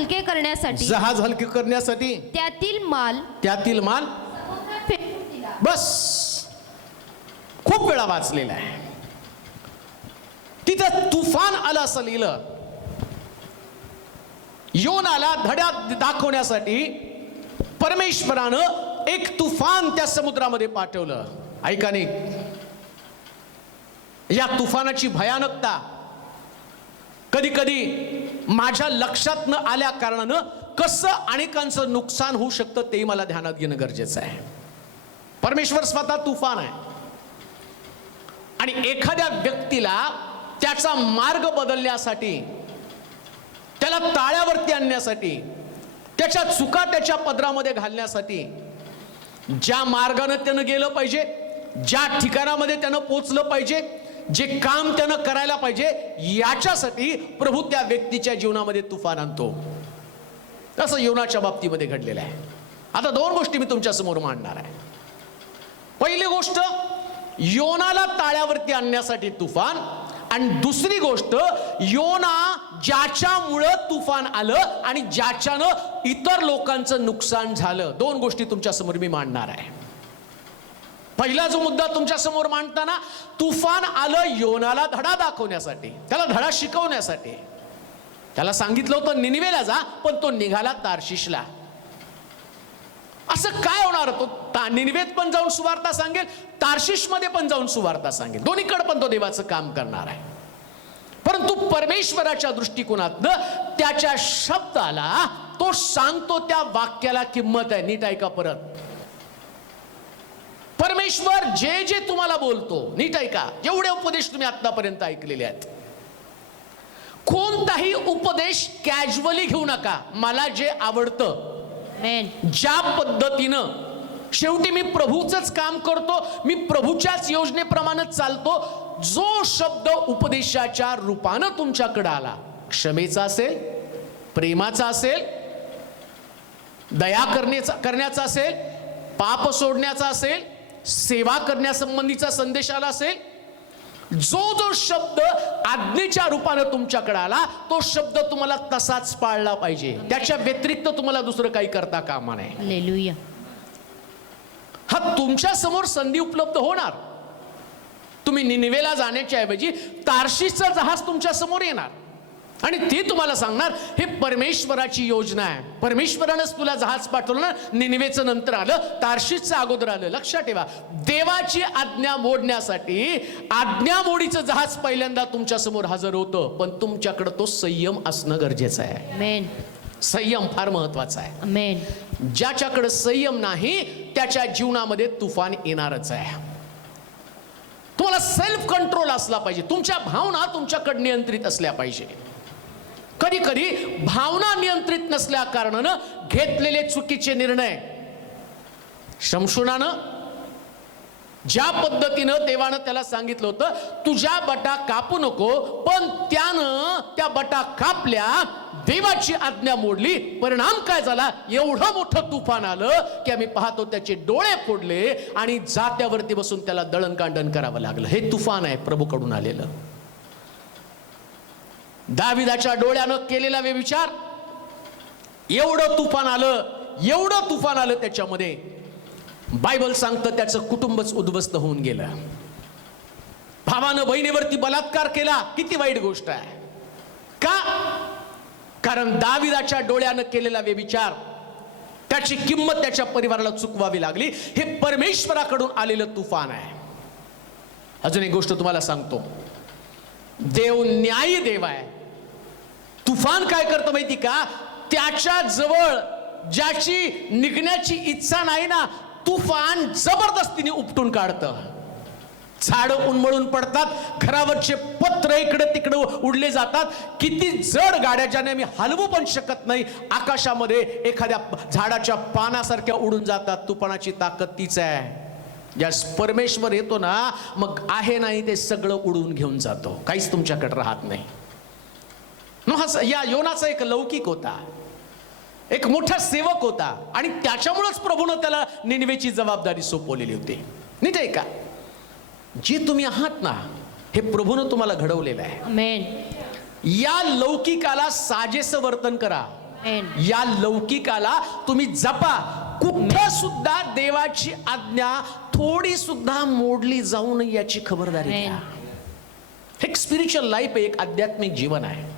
हलके करण्यासाठी त्यातील माल फेकून दिला. बस खूप वेळा वाचलेला आहे. तिथं तुफान आलं असं लिहिलं. योनाला धड्यात दाखवण्यासाठी परमेश्वरानं एक तुफान त्या समुद्रामध्ये पाठवलं. ऐका नाही, या तुफानाची भयानकता कधी कधी माझ्या लक्षात न आल्या कारणानं कसं अनेकांचं नुकसान होऊ शकतं ते मला ध्यानात घेणं गरजेचं आहे. परमेश्वर स्वतः तुफान आहे आणि एखाद्या व्यक्तीला त्याचा मार्ग बदलण्यासाठी, त्याला ताळ्यावरती आणण्यासाठी, त्याच्या चुका त्याच्या पदरामध्ये घालण्यासाठी ज्या मार्गाने त्यानं गेलं पाहिजे, ज्या ठिकाणामध्ये त्यानं पोचलं पाहिजे, जे काम त्यानं करायला पाहिजे, याच्यासाठी प्रभू त्या व्यक्तीच्या जीवनामध्ये तुफान आणतो. असं योनाच्या बाबतीमध्ये घडलेलं आहे. आता दोन गोष्टी मी तुमच्या समोर मांडणार आहे. पहिली गोष्ट, योनाला ताळ्यावरती आणण्यासाठी तुफान, आणि दुसरी गोष्ट, योना ज्याच्यामुळं तुफान आलं आणि ज्याच्यानं इतर लोकांचं नुकसान झालं. दोन गोष्टी तुमच्या समोर मी मांडणार आहे. पहिला जो मुद्दा तुमच्या समोर मांडताना, तुफान आलं योनाला धडा दाखवण्यासाठी, त्याला धडा शिकवण्यासाठी. त्याला सांगितलं होतं निनिवेला जा, पण तो निघाला तार्शिशला. असं काय होणार? तो निनिवेत पण जाऊन सुवार्ता सांगेल, तार्शिश मध्ये पण जाऊन सुवार्ता सांगेल. दोन्हीकडे पण तो देवाचं काम करणार आहे. परंतु परमेश्वराच्या दृष्टिकोनातनं त्याच्या शब्दाला, तो सांगतो त्या वाक्याला किंमत आहे. नीट ऐका परत. परमेश्वर जे जे तुम्हाला बोलतो, नीट ऐका, जेवढे उपदेश तुम्ही आतापर्यंत ऐकलेले आहेत, कोणताही उपदेश कॅज्युअली घेऊ नका. मला जे आवडतं, ज्या पद्धतीनं, शेवटी मी प्रभूचंच काम करतो, मी प्रभूच्याच योजनेप्रमाणे चालतो. जो शब्द उपदेशाच्या रूपानं तुमच्याकडे आला, क्षमेचा असेल, प्रेमाचा असेल, दया करण्याचा असेल, पाप सोडण्याचा असेल, सेवा करण्यासंबंधीचा संदेश आला असेल, जो शब्द आज्ञेच्या रूपानं तुमच्याकडे आला, तो शब्द तुम्हाला तसाच पाळला पाहिजे. त्याच्या व्यतिरिक्त तुम्हाला दुसरं काही करता कामा नये. हालेलुया. हा तुमच्या समोर संधी उपलब्ध होणार. तुम्ही निनिवेला जाण्याच्या ऐवजी तार्शिशचं जहाज तुमच्या समोर येणार आणि ते तुम्हाला सांगणार, हे परमेश्वराची योजना आहे. परमेश्वरानंच तुला जहाज पाठवलं ना. निनिवेचं नंतर आलं, तार्शिशचं अगोदर आलं. लक्षात ठेवा, देवाची आज्ञा मोडण्यासाठी आज्ञामोडीचं जहाज पहिल्यांदा तुमच्या समोर हजर होतं. पण तुमच्याकडे तो संयम असणं गरजेचं आहे. आमेन. संयम फार महत्वाचा आहे. आमेन. ज्याच्याकडे संयम नाही, त्याच्या जीवनामध्ये तुफान येणारच आहे. तुम्हाला सेल्फ कंट्रोल असला पाहिजे. तुमच्या भावना तुमच्याकडे नियंत्रित असल्या पाहिजे. कधी कधी भावना नियंत्रित नसल्या कारणानं घेतलेले चुकीचे निर्णय, शमशोनानं ज्या पद्धतीनं देवानं त्याला सांगितलं होतं, तुझ्या बटा कापू नको, पण त्यानं त्या बटा कापल्या, देवाची आज्ञा मोडली. परिणाम काय झाला? एवढं मोठं तुफान आलं की आम्ही पाहतो त्याचे डोळे फोडले आणि जात्यावरती बसून त्याला दळणकांडण करावं लागलं. हे तुफान आहे प्रभूकडून आलेलं. दाविदाच्या डोळ्यानं केलेला व्यभिचार, एवढं तुफान आलं त्याच्यामध्ये, बायबल सांगतं त्याचं कुटुंबच उद्ध्वस्त होऊन गेलं. भावानं बहिणीवरती बलात्कार केला. किती वाईट गोष्ट आहे. का? कारण दाविदाच्या डोळ्यानं केलेला व्यभिचार, त्याची किंमत त्याच्या परिवाराला चुकवावी लागली. हे परमेश्वराकडून आलेलं तुफान आहे. अजून एक गोष्ट तुम्हाला सांगतो, देव न्यायी देव आहे. तुफान काय करतो माहिती का? त्याच्या जवळ ज्याची निघण्याची इच्छा नाही ना, तुफान जबरदस्तीने उपटून काढतं. झाड उन्मळून पडतात, घरावरचे पत्र इकडे तिकडे उडले जातात. किती जड गाड्या ज्याने मी हलवू पण शकत नाही, आकाशामध्ये एखाद्या झाडाच्या पानासारख्या उडून जातात. तुफानाची ताकद तीच आहे. ज्यास परमेश्वर येतो ना, मग आहे नाही ते सगळं उडवून घेऊन जातो, काहीच तुमच्याकडे राहत नाही. या योनाचा एक लौकिक होता, एक मोठा सेवक होता, आणि त्याच्यामुळेच प्रभूनं त्याला निनवेची जबाबदारी सोपवलेली होती. नीट आहे का? जे तुम्ही आहात ना, हे प्रभूनं तुम्हाला घडवलेलं आहे. आमेन. या लौकिकाला साजेसं वर्तन करा. आमेन. या लौकिकाला तुम्ही जपा. कुठं सुद्धा देवाची आज्ञा थोडी सुद्धा मोडली जाऊ नये याची खबरदारी घ्या. आमेन. एक स्पिरिच्युअल लाईफ आहे, एक आध्यात्मिक जीवन आहे.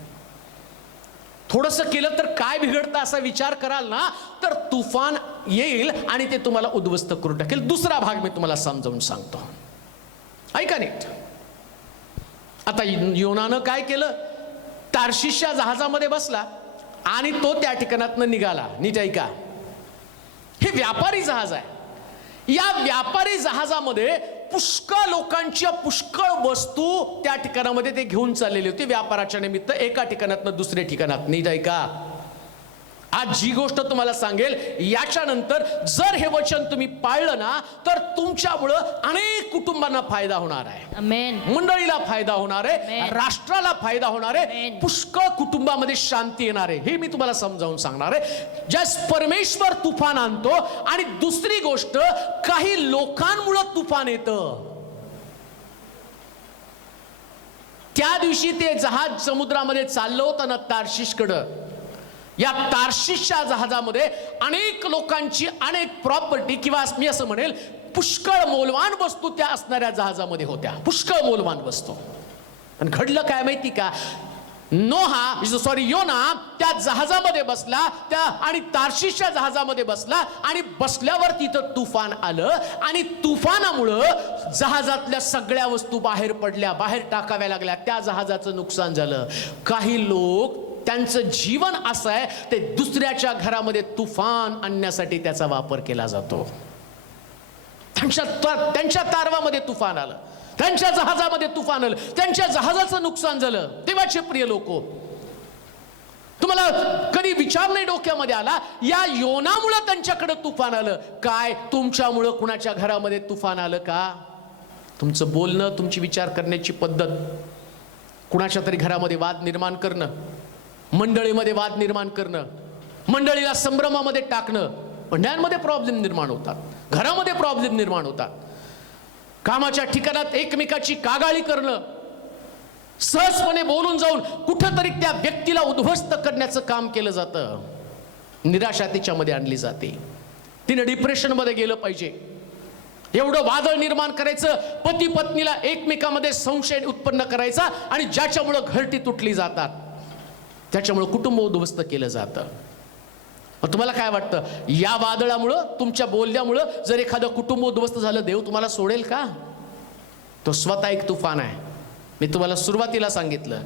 थोडंसं केलं तर काय बिघडतं असा विचार कराल ना, तर तुफान येईल आणि ते तुम्हाला उद्ध्वस्त करून टाकेल. दुसरा भाग मी तुम्हाला समजावून सांगतो, ऐका नीट. आता योनानं काय केलं? तार्शिशच्या जहाजामध्ये बसला आणि तो त्या ठिकाणातनं निघाला. नीट ऐका, हे व्यापारी जहाज आहे. या व्यापारी जहाजामध्ये पुष्कळ लोकांच्या पुष्कळ वस्तू त्या ठिकाणामध्ये ते घेऊन चाललेली होती व्यापाराच्या निमित्त, एका ठिकाणातनं दुसऱ्या ठिकाणात. नीट ऐका, आज जी गोष्ट तुम्हाला सांगेल याच्यानंतर जर हे वचन तुम्ही पाळलं ना, तर तुमच्यामुळं अनेक कुटुंबांना फायदा होणार आहे. आमेन. मंडळीला फायदा होणार आहे, आमेन. राष्ट्राला फायदा होणार आहे, आमेन. पुष्कळ कुटुंबामध्ये शांती येणार आहे. हे मी तुम्हाला समजावून सांगणार आहे. ज्यास परमेश्वर तुफान आणतो, आणि दुसरी गोष्ट, काही लोकांमुळं तुफान येतं. त्या दिवशी ते जहाज समुद्रामध्ये चाललं होतं ना तार्शिशकडं. या तार्शिशच्या जहाजामध्ये अनेक लोकांची अनेक प्रॉपर्टी, किंवा मी असं म्हणेल पुष्कळ मौल्यवान वस्तू त्या असणाऱ्या जहाजामध्ये होत्या. पुष्कळ मौल्यवान वस्तू. आणि घडलं काय माहिती का? योना त्या जहाजामध्ये बसला, त्या आणि तार्शिशच्या जहाजामध्ये बसला, आणि बसल्यावर तिथं तुफान आलं, आणि तुफानामुळं जहाजातल्या सगळ्या वस्तू बाहेर पडल्या, बाहेर टाकाव्या लागल्या. त्या जहाजाचं नुकसान झालं. काही लोक त्यांचं जीवन असं आहे, ते दुसऱ्याच्या तुफान आणण्यासाठी त्याचा वापर केला जातो. त्यांच्या तारवामध्ये तुफान आलं, त्यांच्या जहाजामध्ये तुफान आलं, त्यांच्या जहाजाचं नुकसान झालं. देवाचे प्रिय लोको, तुम्हाला कधी विचार नाही डोक्यामध्ये आला, या योनामुळं त्यांच्याकडे तुफान आलं काय? तुमच्यामुळं कुणाच्या घरामध्ये तुफान आलं का? तुमचं बोलणं, तुमची विचार करण्याची पद्धत, कुणाच्या तरी घरामध्ये वाद निर्माण करणं, मंडळीमध्ये वाद निर्माण करणं, मंडळीला संभ्रमामध्ये टाकणं, मंडळांमध्ये प्रॉब्लेम निर्माण होतात, घरामध्ये प्रॉब्लेम निर्माण होतात. कामाच्या ठिकाणात एकमेकाची कागाळी करणं, सहजपणे बोलून जाऊन कुठंतरी त्या व्यक्तीला उद्ध्वस्त करण्याचं काम केलं जातं. निराशा तिच्यामध्ये आणली जाते. तिने डिप्रेशनमध्ये गेलं पाहिजे, एवढं वादळ निर्माण करायचं, पती पत्नीला एकमेकामध्ये संशय उत्पन्न करायचा, आणि ज्याच्यामुळं घरटी तुटली जातात, त्याच्यामुळं कुटुंब उद्ध्वस्त केलं जातं. मग तुम्हाला काय वाटतं, या वादळामुळं, तुमच्या बोलण्यामुळं जर एखादं कुटुंब उद्ध्वस्त झालं, देव तुम्हाला सोडेल का? तो स्वतः एक तुफान आहे. मी तुम्हाला सुरुवातीला सांगितलं,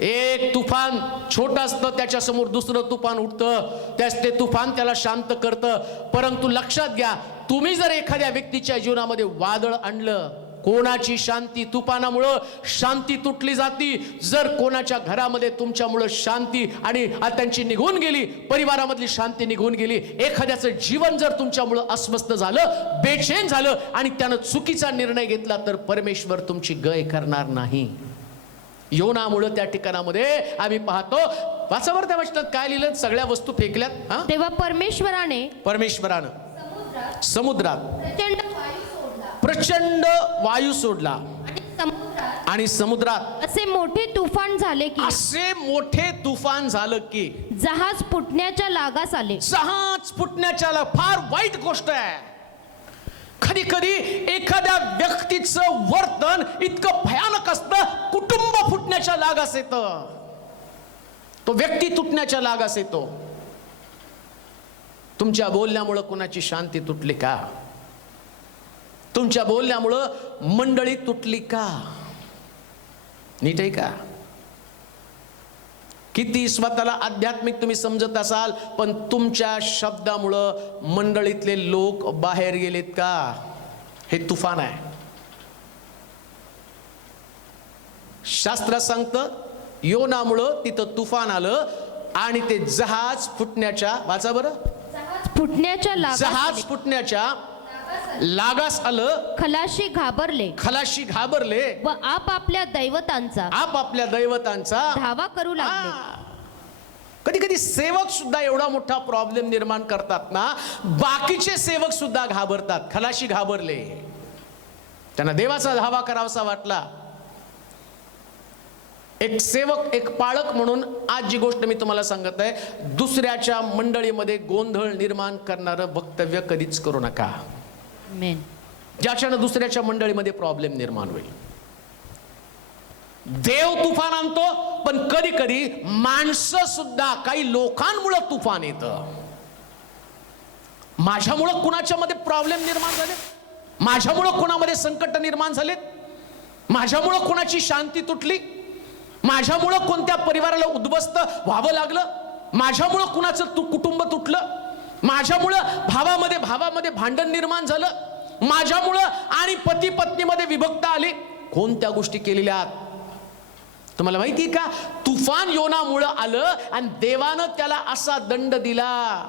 एक तुफान छोटं असतं, त्याच्यासमोर दुसरं तुफान उठतं, ते तुफान त्याला शांत करतं. परंतु लक्षात घ्या, तुम्ही जर एखाद्या व्यक्तीच्या जीवनामध्ये वादळ आणलं, कोणाची शांती, तुफानामुळं शांती तुटली जाती. जर कोणाच्या घरामध्ये तुमच्यामुळं शांती आणि त्यांची निघून गेली, परिवारामधली शांती निघून गेली, एखाद्याचं जीवन जर तुमच्यामुळं अस्वस्थ झालं, बेचैन झालं, आणि त्यानं चुकीचा निर्णय घेतला, तर परमेश्वर तुमची गय करणार नाही. योनामुळं त्या ठिकाणामध्ये आम्ही पाहतो, वाचावर त्या वचनात काय लिहिलं? सगळ्या वस्तू फेकल्यात. तेव्हा परमेश्वरानं समुद्रात प्रचंड वायू सोडला, आणि समुद्रात असे मोठे तुफान झाले की जहाज फुटण्याच्या लागास आले. जहाज फुटण्याच्या फार वाईट गोष्ट आहे. कधी कधी एखाद्या व्यक्तीचं वर्तन इतकं भयानक असतं, कुटुंब फुटण्याच्या लागास येतं, तो व्यक्ती तुटण्याच्या लागास येतो. तुमच्या बोलण्यामुळं कुणाची शांती तुटली का? तुमच्या बोलण्यामुळं मंडळी तुटली का? नीट आहे का? किती स्वतःला आध्यात्मिक तुम्ही समजत असाल, पण तुमच्या शब्दामुळं मंडळीतले लोक बाहेर गेलेत का? हे तुफान आहे. शास्त्र सांगतं, योनामुळं तिथं तुफान आलं, आणि ते जहाज फुटण्याच्या, वाचा बरं, जहाज फुटण्याच्या लागास आलं, खलाशी घाबरले खलाशी घाबरले, व आपापल्या दैवतांचा आपापल्या दैवतांचा धावा करू लागले. कधी कधी सेवक सुद्धा एवढा मोठा प्रॉब्लेम निर्माण करतात ना, बाकीचे सेवक सुद्धा घाबरतात. खलाशी घाबरले, त्यांना देवाचा धावा करावासा वाटला. एक सेवक, एक पाळक म्हणून आज जी गोष्ट मी तुम्हाला सांगत आहे, दुसऱ्याच्या मंडळीमध्ये गोंधळ निर्माण करणारं वक्तव्य कधीच करू नका, आमेन. ज्याच्यानं दुसऱ्याच्या मंडळीमध्ये प्रॉब्लेम निर्माण होईल. देव तुफान आणतो, पण कधी कधी माणसं सुद्धा, काही लोकांमुळे तुफान येतं. माझ्यामुळं कुणाच्या मध्ये प्रॉब्लेम निर्माण झाले, माझ्यामुळं कुणामध्ये संकट निर्माण झालेत, माझ्यामुळं कुणाची शांती तुटली, माझ्यामुळं कोणत्या परिवाराला उद्ध्वस्त व्हावं लागलं, माझ्यामुळं कुणाचं कुटुंब तुटलं, माझ्यामुळं भावामध्ये भांडण निर्माण झालं, माझ्यामुळं आणि पती पत्नीमध्ये विभक्ता आली. कोणत्या गोष्टी केलेल्या आहात तुम्हाला माहिती का? तुफान योनामुळं आलं आणि देवानं त्याला असा दंड दिला.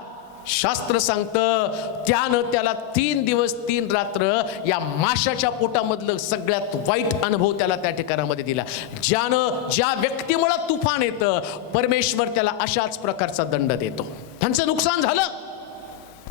शास्त्र सांगतं त्यानं त्याला 3 दिवस 3 रात्र या माशाच्या पोटामधलं सगळ्यात वाईट अनुभव त्याला त्या ठिकाणामध्ये दिला. ज्या व्यक्तीमुळं तुफान येतं, परमेश्वर त्याला अशाच प्रकारचा दंड देतो. त्यांचं नुकसान झालं,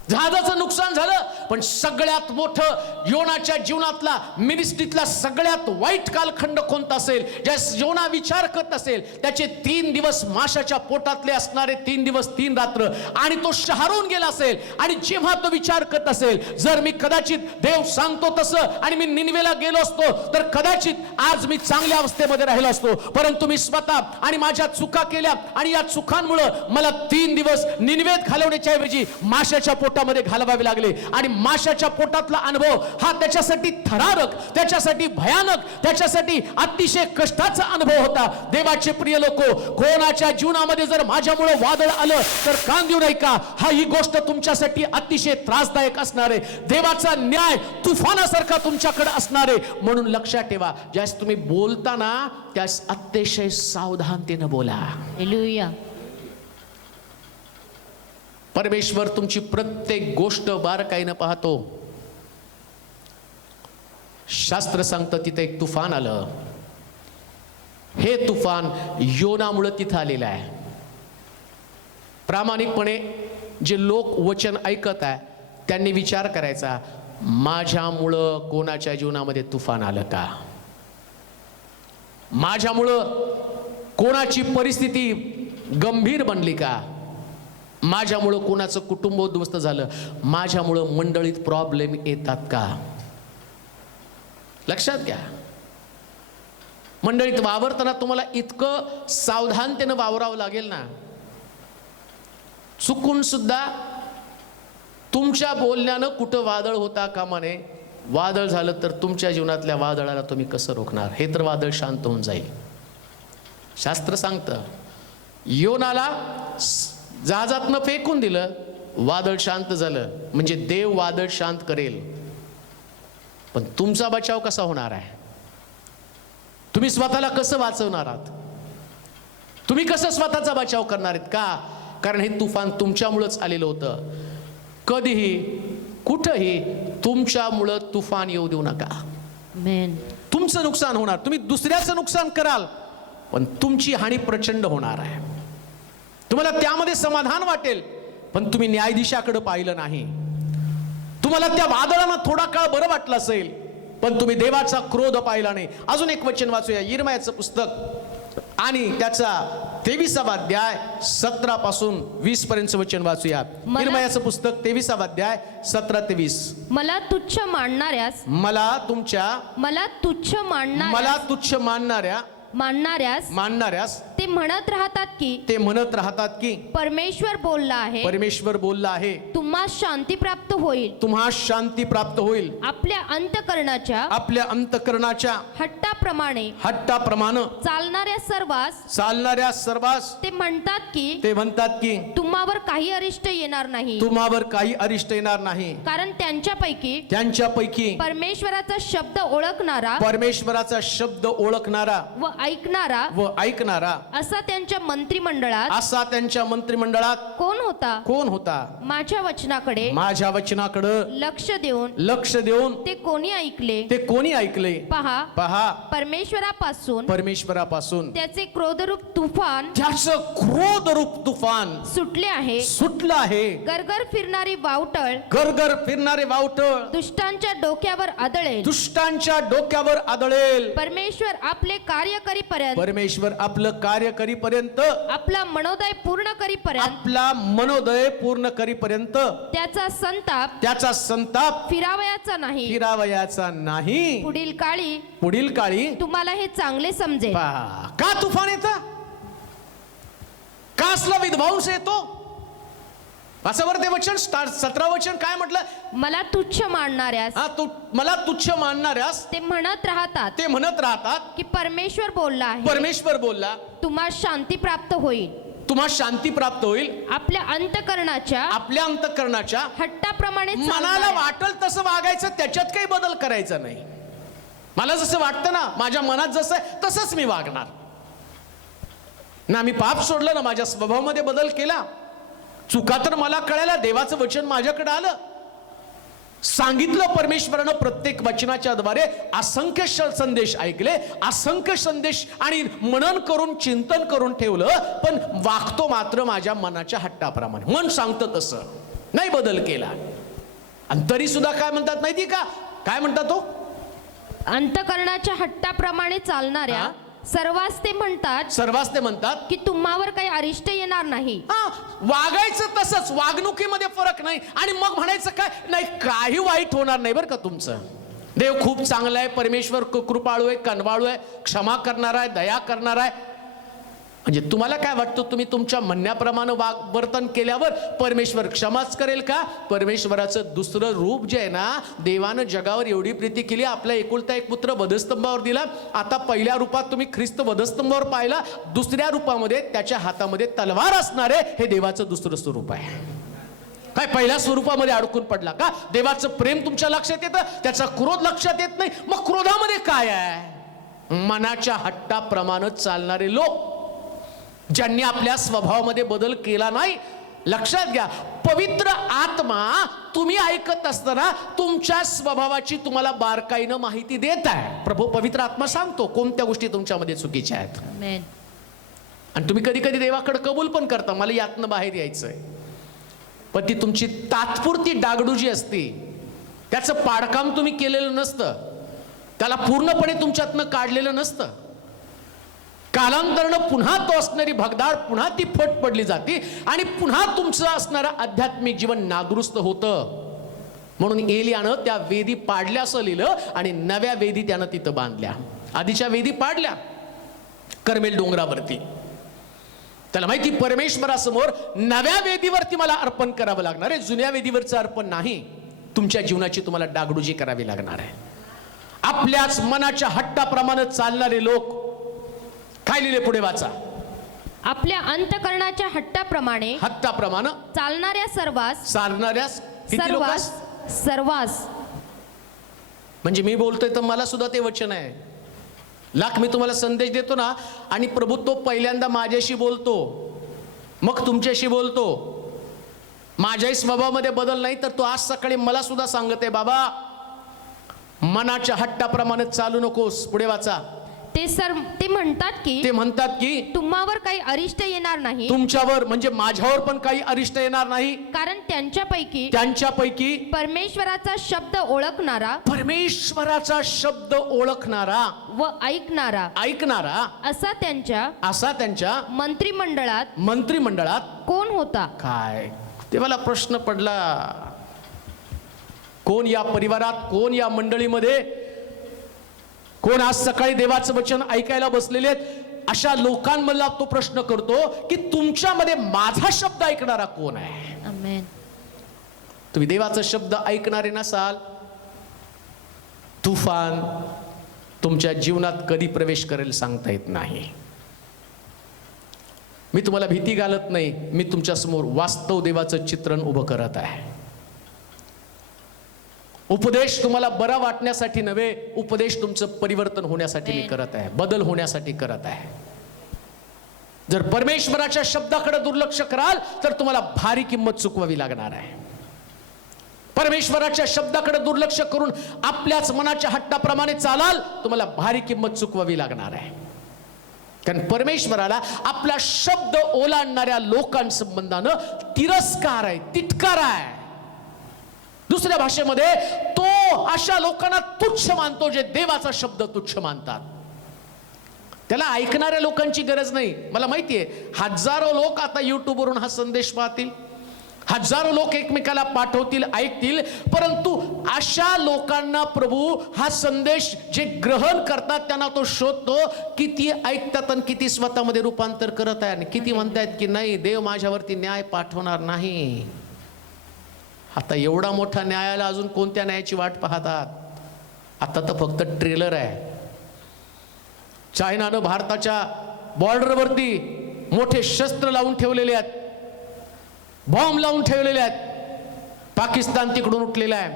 जहाजाचं नुकसान झालं, पण सगळ्यात मोठं योनाच्या जीवनातला, मिनिस्ट्रीतला सगळ्यात वाईट कालखंड कोणता असेल, ज्या योना विचार करत असेल, त्याचे 3 दिवस माशाच्या पोटातले असणारे 3 दिवस 3 रात्र, आणि तो शहारून गेला असेल. आणि जेव्हा तो विचार करत असेल, जर मी कदाचित देव सांगतो तसं आणि मी निनवेला गेलो असतो, तर कदाचित आज मी चांगल्या अवस्थेमध्ये राहिलो असतो. परंतु मी स्वतः आणि माझ्या चुका केल्या, आणि या चुकांमुळं मला 3 दिवस निनवेत घालवण्याच्या ऐवजी माशाच्या पोटामध्ये घालवावे लागले. आणि माशाच्या पोटातला अनुभव हा त्याच्यासाठी थरारक, त्याच्यासाठी भयानक, त्याच्यासाठी अतिशय कष्टाचा अनुभव होता. देवाचे प्रिय लोको, कोणाच्या जीवनामध्ये जर माझ्यामुळे वादळ आलं तर कान देऊ नये का? हा ही गोष्ट तुमच्यासाठी अतिशय त्रासदायक असणार आहे. देवाचा न्याय तुफानासारखा तुमच्याकडे असणार आहे. म्हणून लक्षात ठेवा, ज्यास तुम्ही बोलताना त्यास अतिशय सावधानतेने बोला. हालेलुया. परमेश्वर तुमची प्रत्येक गोष्ट बारकाईनं पाहतो. शास्त्र सांगतं तिथे एक तुफान आलं. हे तुफान योनामुळे तिथं आलेलं आहे. प्रामाणिकपणे जे लोक वचन ऐकत आहे त्यांनी विचार करायचा, माझ्यामुळं कोणाच्या जीवनामध्ये तुफान आलं का? माझ्यामुळं कोणाची परिस्थिती गंभीर बनली का? माझ्यामुळं कोणाचं कुटुंब उद्ध्वस्त झालं? माझ्यामुळं मंडळीत प्रॉब्लेम येतात का? लक्षात घ्या, मंडळीत वावरताना तुम्हाला इतकं सावधानतेनं वावरावं लागेल ना. चुकून सुद्धा तुमच्या बोलण्यानं कुठं वादळ होता कामा नये. वादळ झालं तर तुमच्या जीवनातल्या वादळाला तुम्ही कसं रोखणार? हे तर वादळ शांत होऊन जाईल. शास्त्र सांगतं योनाला जहाजातनं फेकून दिलं, वादळ शांत झालं. म्हणजे देव वादळ शांत करेल, पण तुमचा बचाव कसा होणार आहे? तुम्ही स्वतःला कसं वाचवणार आहात? तुम्ही कसं स्वतःचा बचाव करणार आहेत? का? कारण हे तुफान तुमच्यामुळंच आलेलं होतं. कधीही कुठंही तुमच्यामुळं तुफान येऊ देऊ नका. आमेन. तुमचं नुकसान होणार, तुम्ही दुसऱ्याचं नुकसान कराल, पण तुमची हानी प्रचंड होणार आहे. तुम्हाला त्यामध्ये समाधान वाटेल, पण तुम्ही न्यायाधीशाकडे पाहिलं नाही. तुम्हाला त्या वादळानं थोडा काळ बरं वाटलं असेल, पण तुम्ही देवाचा क्रोध पाहिला नाही. अजून एक वचन वाचूया, यिर्मयाचं पुस्तक आणि त्याचा 23वा अध्याय 17 पासून 20 पर्यंत वचन वाचूया. यिर्मयाचं पुस्तक 23वा अध्याय 17 ते 20. मला तुच्छ मानणाऱ्यास मला तुच्छ मानणाऱ्यास ते म्हणत राहतात की परमेश्वर बोलला आहे, तुम्हा शांती प्राप्त होईल. आपल्या अंतकरणाच्या हट्टाप्रमाणे चालणाऱ्या सर्वांस ते म्हणतात की तुम्हावर काही अरिष्ट येणार नाही. कारण त्यांच्यापैकी परमेश्वराचा शब्द ओळखणारा व ऐकणारा असा त्यांच्या मंत्रिमंडळात कोण होता? माझ्या वचनाकडे माझ्या वचनाकडं लक्ष देऊन ते कोणी ऐकले ते कोणी ऐकले पहा परमेश्वरापासून त्याचे क्रोधरूप तुफान त्याचं क्रोधरूप तुफान सुटलं आहे गरगर फिरणारी वावटळ दुष्टांच्या डोक्यावर आदळेल परमेश्वर आपलं कार्य करीपर्यंत आपला मनोदय पूर्ण करीपर्यंत त्याचा संताप फिरावयाचा नाही पुढील काळी तुम्हाला हे चांगले समजेल. का तुफान येतं? का असला विध्वंस येतो? असं बरं ते वचन 17 वचन काय म्हटलं? मला तुच्छ मानणाऱ्यास ते म्हणत राहतात की परमेश्वर बोलला तुम्हाला शांती प्राप्त होईल. आपल्या अंतकरणाच्या हट्टाप्रमाणे मनाला वाटल तसं वागायचं, त्याच्यात काही बदल करायचा नाही. मला जसं वाटतं ना, माझ्या मनात जसं आहे तसंच मी वागणार ना. मी पाप सोडलं ना, माझ्या स्वभावामध्ये बदल केला. चुका तर मला कळायला देवाचं वचन माझ्याकडे आलं, सांगितलं परमेश्वरानं प्रत्येक वचनाच्या द्वारे. असंख्य संदेश ऐकले, असंख्य संदेश आणि मनन करून चिंतन करून ठेवलं, पण वागतो मात्र माझ्या मनाच्या हट्टाप्रमाणे. मन सांगतं तसं नाही बदल केला. आणि तरी सुद्धा काय म्हणतात माहिती का? काय म्हणतात तो? अंतकरणाच्या हट्टाप्रमाणे चालणाऱ्या सर्वांस ते म्हणतात की तुम्हावर काही अरिष्ट येणार नाही. वागायचं तसंच, वागणुकीमध्ये फरक नाही. आणि मग म्हणायचं काय नाही, काही वाईट होणार नाही बरं का तुमचं. देव खूप चांगला आहे, परमेश्वर कृपाळू आहे, कनवाळू आहे, क्षमा करणार आहे, दया करणार आहे. म्हणजे तुम्हाला काय वाटतं, तुम्ही तुमच्या म्हणण्याप्रमाणे वर्तन केल्यावर परमेश्वर क्षमाच करेल का? परमेश्वराचं दुसरं रूप जे आहे ना, देवानं जगावर एवढी प्रीती केली, आपला एकुलता एक पुत्र वधस्तंभावर दिला. आता पहिल्या रूपात तुम्ही ख्रिस्त वधस्तंभावर पाहिला, दुसऱ्या रूपामध्ये त्याच्या हातामध्ये तलवार असणारे हे देवाचं दुसरं स्वरूप आहे. काय पहिल्या स्वरूपामध्ये अडकून पडला का? देवाचं प्रेम तुमच्या लक्षात येतं, त्याचा क्रोध लक्षात येत नाही. मग क्रोधामध्ये काय आहे? मनाच्या हट्टाप्रमाणे चालणारे लोक, ज्यांनी आपल्या स्वभावामध्ये बदल केला नाही. लक्षात घ्या, पवित्र आत्मा तुम्ही ऐकत असताना तुमच्या स्वभावाची तुम्हाला बारकाईनं माहिती देत आहे. प्रभू पवित्र आत्मा सांगतो कोणत्या गोष्टी तुमच्यामध्ये चुकीच्या आहेत. आणि तुम्ही कधी कधी देवाकडे कबूल पण करता, मला यातनं बाहेर यायचंय. पण ती तुमची तात्पुरती डागडुजी असते, त्याचं पाडकाम तुम्ही केलेलं नसतं, त्याला पूर्णपणे तुमच्यातनं काढलेलं नसतं. कालांतरानं पुन्हा तो असणारी भगदाड पुन्हा ती फट पडली जाते आणि पुन्हा तुमचं असणारं आध्यात्मिक जीवन नादुरुस्त होतं. म्हणून एलियानं त्या वेदी पाडल्या असं लिहिलं आणि नव्या वेदी त्यानं तिथं बांधल्या. आधीच्या वेदी पाडल्या कर्मेल डोंगरावरती. त्याला माहिती परमेश्वरासमोर नव्या वेदीवरती मला अर्पण करावं लागणार आहे, जुन्या वेदीवरचं अर्पण नाही. तुमच्या जीवनाची तुम्हाला डागडुजी करावी लागणार आहे. आपल्याच मनाच्या हट्टाप्रमाणे चालणारे लोक, काय लिहिले पुढे वाचा? आपल्या अंतकरणाच्या हट्टाप्रमाणे चालणाऱ्या सर्वास. म्हणजे मी बोलतोय तर मला सुद्धा ते वचन आहे. लाख मी तुम्हाला संदेश देतो ना, आणि प्रभू तो पहिल्यांदा माझ्याशी बोलतो, मग तुमच्याशी बोलतो. माझ्याही स्वभावामध्ये बदल नाही तर तो आज सकाळी मला सुद्धा सांगते, बाबा मनाच्या हट्टाप्रमाणे चालू नकोस. पुढे वाचा. ते म्हणतात की तुम्हावर काही अरिष्ट येणार नाही. तुमच्यावर म्हणजे माझ्यावर पण काही अरिष्ट येणार नाही, कारण त्यांच्यापैकी परमेश्वराचा शब्द ओळखणारा व ऐकणारा असा त्यांच्या मंत्रिमंडळात कोण होता? काय ते मला प्रश्न पडला. कोण या परिवारात, कोण या मंडळीमध्ये, कोण आज सकाळी देवाचं वचन ऐकायला बसलेले आहेत, अशा लोकांमधला तो प्रश्न करतो की तुमच्यामध्ये माझा शब्द ऐकणारा कोण आहे? आमेन. तुम्ही देवाचा शब्द ऐकणारे नसाल, तुफान तुमच्या जीवनात कधी प्रवेश करेल सांगता येत नाही. मी तुम्हाला भीती घालत नाही, मी तुमच्या समोर वास्तव देवाचं चित्रण उभं करत आहे. उपदेश तुम्हाला बरा वाटण्यासाठी नव्हे, उपदेश तुमचं परिवर्तन होण्यासाठी मी करत आहे, बदल होण्यासाठी करत आहे. जर परमेश्वराच्या शब्दाकडे दुर्लक्ष कराल तर तुम्हाला भारी किंमत चुकवावी लागणार आहे. परमेश्वराच्या शब्दाकडे दुर्लक्ष करून आपल्याच मनाच्या हट्टाप्रमाणे चालाल, तुम्हाला भारी किंमत चुकवावी लागणार आहे. कारण परमेश्वराला आपला शब्द ओलांडणाऱ्या लोकांसंबंधानं तिरस्कार आहे, तिटकार आहे. दुसऱ्या भाषेमध्ये तो अशा लोकांना तुच्छ मानतो जे देवाचा शब्द तुच्छ मानतात. त्याला ऐकणाऱ्या लोकांची गरज नाही. मला माहितीये हजारो लोक आता युट्यूबवरून हा संदेश पाहतील, हजारो लोक एकमेकाला पाठवतील, ऐकतील, परंतु अशा लोकांना प्रभू हा संदेश जे ग्रहण करतात त्यांना तो शोधतो, किती ऐकतात आणि किती स्वतःमध्ये रूपांतर करत आहे, आणि किती म्हणतायत की नाही देव माझ्यावरती न्याय पाठवणार नाही. आता एवढा मोठा न्यायाला अजून कोणत्या न्यायाची वाट पाहतात? आता तर फक्त ट्रेलर आहे. चायनानं भारताच्या बॉर्डरवरती मोठे शस्त्र लावून ठेवलेले आहेत, बॉम्ब लावून ठेवलेले आहेत. पाकिस्तान तिकडून उठलेला आहे.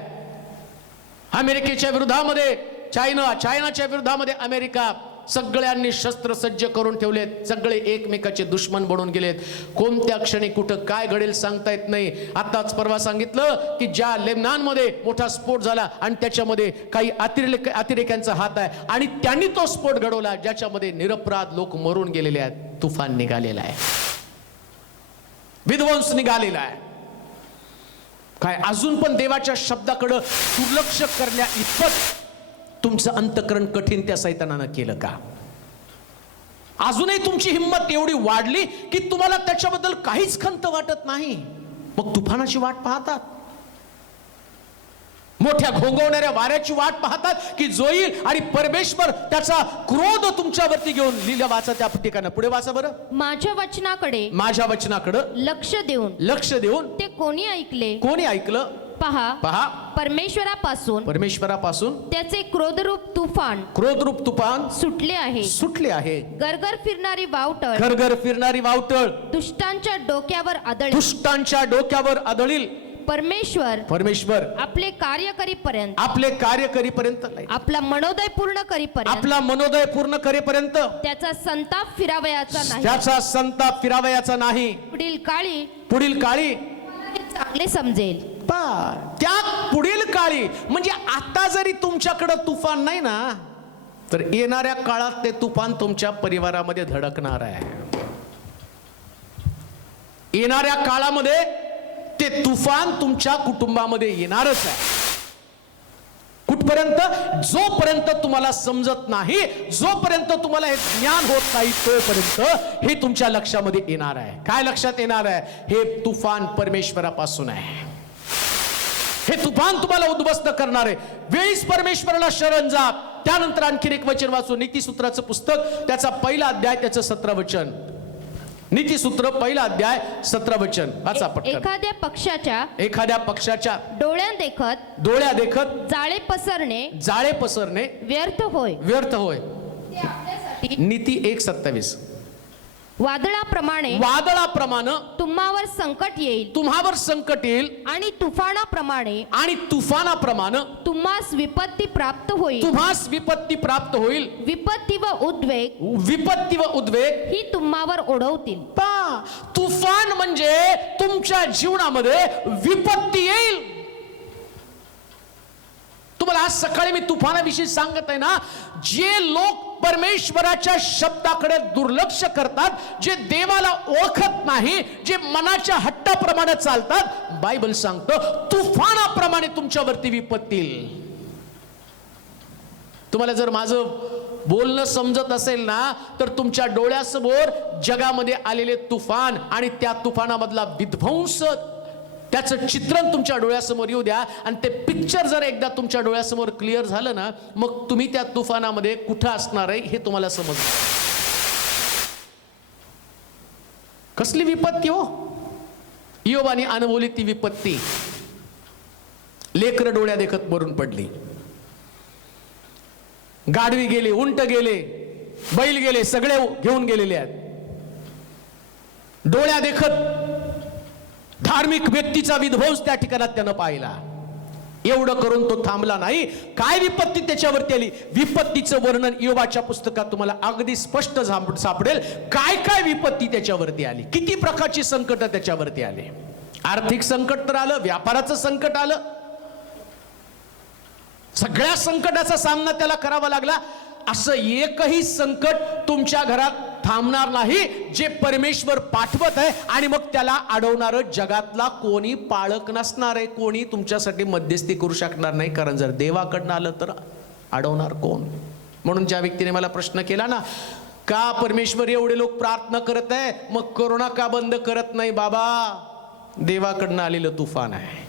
अमेरिकेच्या विरोधामध्ये चायनाच्या विरोधामध्ये अमेरिका, सगळ्यांनी शस्त्र सज्ज करून ठेवलेत. सगळे एकमेकाचे दुश्मन बनून गेलेत. कोणत्या क्षणी कुठं काय घडेल सांगता येत नाही. आताच परवा सांगितलं की ज्या लेबनानमध्ये मोठा स्फोट झाला आणि त्याच्यामध्ये काही अतिरेक्यांचा हात आहे आणि त्यांनी तो स्फोट घडवला ज्याच्यामध्ये निरपराध लोक मरून गेलेले आहेत. तुफान निघालेला आहे, विध्वंस निघालेला आहे. काय अजून पण देवाच्या शब्दाकडे दुर्लक्ष करण्या इतपत तुमचं अंतःकरण कठीण त्या सैतानानं केलं का? अजूनही तुमची हिंमत एवढी वाढली की तुम्हाला त्याच्याबद्दल काहीच खंत वाटत नाही. मग तुफानाची वाट पाहतात, मोठ्या घोंघवणाऱ्या वाऱ्याची वाट पाहतात की जो येईल आणि परमेश्वर त्याचा क्रोध तुमच्यावरती घेऊन. लिहिलं वाचा त्या ठिकाणी, पुढे वाचा बरं. माझ्या वचनाकडे लक्ष देऊन ते कोणी ऐकले? कोणी ऐकलं? पहा परमेश्वरापासून त्याचे क्रोधरूप तुफान सुटले आहे. गरगर फिरणारी वावटळ दुष्टांच्या डोक्यावर आदळील. परमेश्वर आपले कार्य करीपर्यंत आपला मनोदय पूर्ण करीपर्यंत त्याचा संताप फिरावयाचा नाही. पुढील काळी चांगले समजेल. त्या पुढील काळी म्हणजे आता जरी तुमच्याकडे तुफान नाही ना, तर येणाऱ्या काळात ते तुफान तुमच्या परिवारामध्ये धडकणार आहे. येणाऱ्या काळामध्ये ते तुफान तुमच्या कुटुंबामध्ये येणारच आहे. कुठपर्यंत? जोपर्यंत तुम्हाला समजत नाही, जोपर्यंत तुम्हाला हे ज्ञान होत नाही, तोपर्यंत हे तुमच्या लक्षामध्ये येणार आहे. काय लक्षात येणार आहे? हे तुफान परमेश्वरापासून आहे. हे तुफान तुम्हाला उद्ध्वस्त करणार आहे. वेळीच परमेश्वराला शरण जा. त्यानंतर आणखी एक वचन वाचू, नीतिसूत्राचं पुस्तक, त्याचा पहिला अध्याय, त्याचं 17 वचन. नीतिसूत्र पहिला अध्याय 17 वचन वाचा पटकन. एखाद्या पक्षाच्या डोळ्या देखत जाळे पसरणे व्यर्थ होय. नीती 1:27. वादळाप्रमाणे तुम्हावर संकट येईल आणि तुफानाप्रमाणे तुम्हास विपत्ती प्राप्त होईल. विपत्ती व उद्वेग ही तुम्हावर ओढवतील. तुफान म्हणजे तुमच्या जीवनामध्ये विपत्ती येईल. तुम्हाला आज सकाळी मी तुफानाविषयी सांगत आहे ना, जे लोक परमेश्वराच्या शब्दाकडे दुर्लक्ष करतात, जे देवाला ओळखत नाही, जे मनाच्या हट्टाप्रमाणे चालतात, बायबल सांगतं तुफानाप्रमाणे तुमच्यावरती विपत्ती येईल. तुम्हाला जर माझं बोलणं समजत असेल ना, तर तुमच्या डोळ्यासमोर जगामध्ये आलेले तुफान आणि त्या तुफानामधला विध्वंस, त्याचं चित्रण तुमच्या डोळ्यासमोर येऊ द्या. आणि ते पिक्चर जर एकदा तुमच्या डोळ्यासमोर क्लिअर झालं ना, मग तुम्ही त्या तुफानामध्ये कुठं असणार आहे हे तुम्हाला समजणार. कसली विपत्ती हो? इयोबाने अनुभवली ती विपत्ती. लेकरं डोळ्या देखत मरून पडली, गाढवी गेले, उंट गेले, बैल गेले, सगळे घेऊन गेलेले आहेत. डोळ्या देखत धार्मिक व्यक्तीचा विध्वंस त्या ठिकाणात त्यानं पाहिला. एवढं करून तो थांबला नाही. काय विपत्ती त्याच्यावरती आली? विपत्तीचं वर्णन इयोबाच्या पुस्तकात तुम्हाला अगदी स्पष्ट सापडेल. काय काय विपत्ती त्याच्यावरती आली, किती प्रकारची संकट त्याच्यावरती आले. आर्थिक संकट तर आलं, व्यापाराचं संकट आलं, सगळ्या संकटाचा सामना त्याला करावा लागला. असं एकही संकट तुमच्या घरात थांबणार नाही जे परमेश्वर पाठवत आहे. आणि मग त्याला अडवणारं जगातला कोणी पाळक नसणार आहे, कोणी तुमच्यासाठी मध्यस्थी करू शकणार नाही. कारण जर देवाकडनं आलं तर अडवणार कोण? म्हणून ज्या व्यक्तीने मला प्रश्न केला ना, का परमेश्वर एवढे लोक प्रार्थना करत आहे, मग कोरोना का बंद करत नाही? बाबा, देवाकडनं आलेलं तुफान आहे.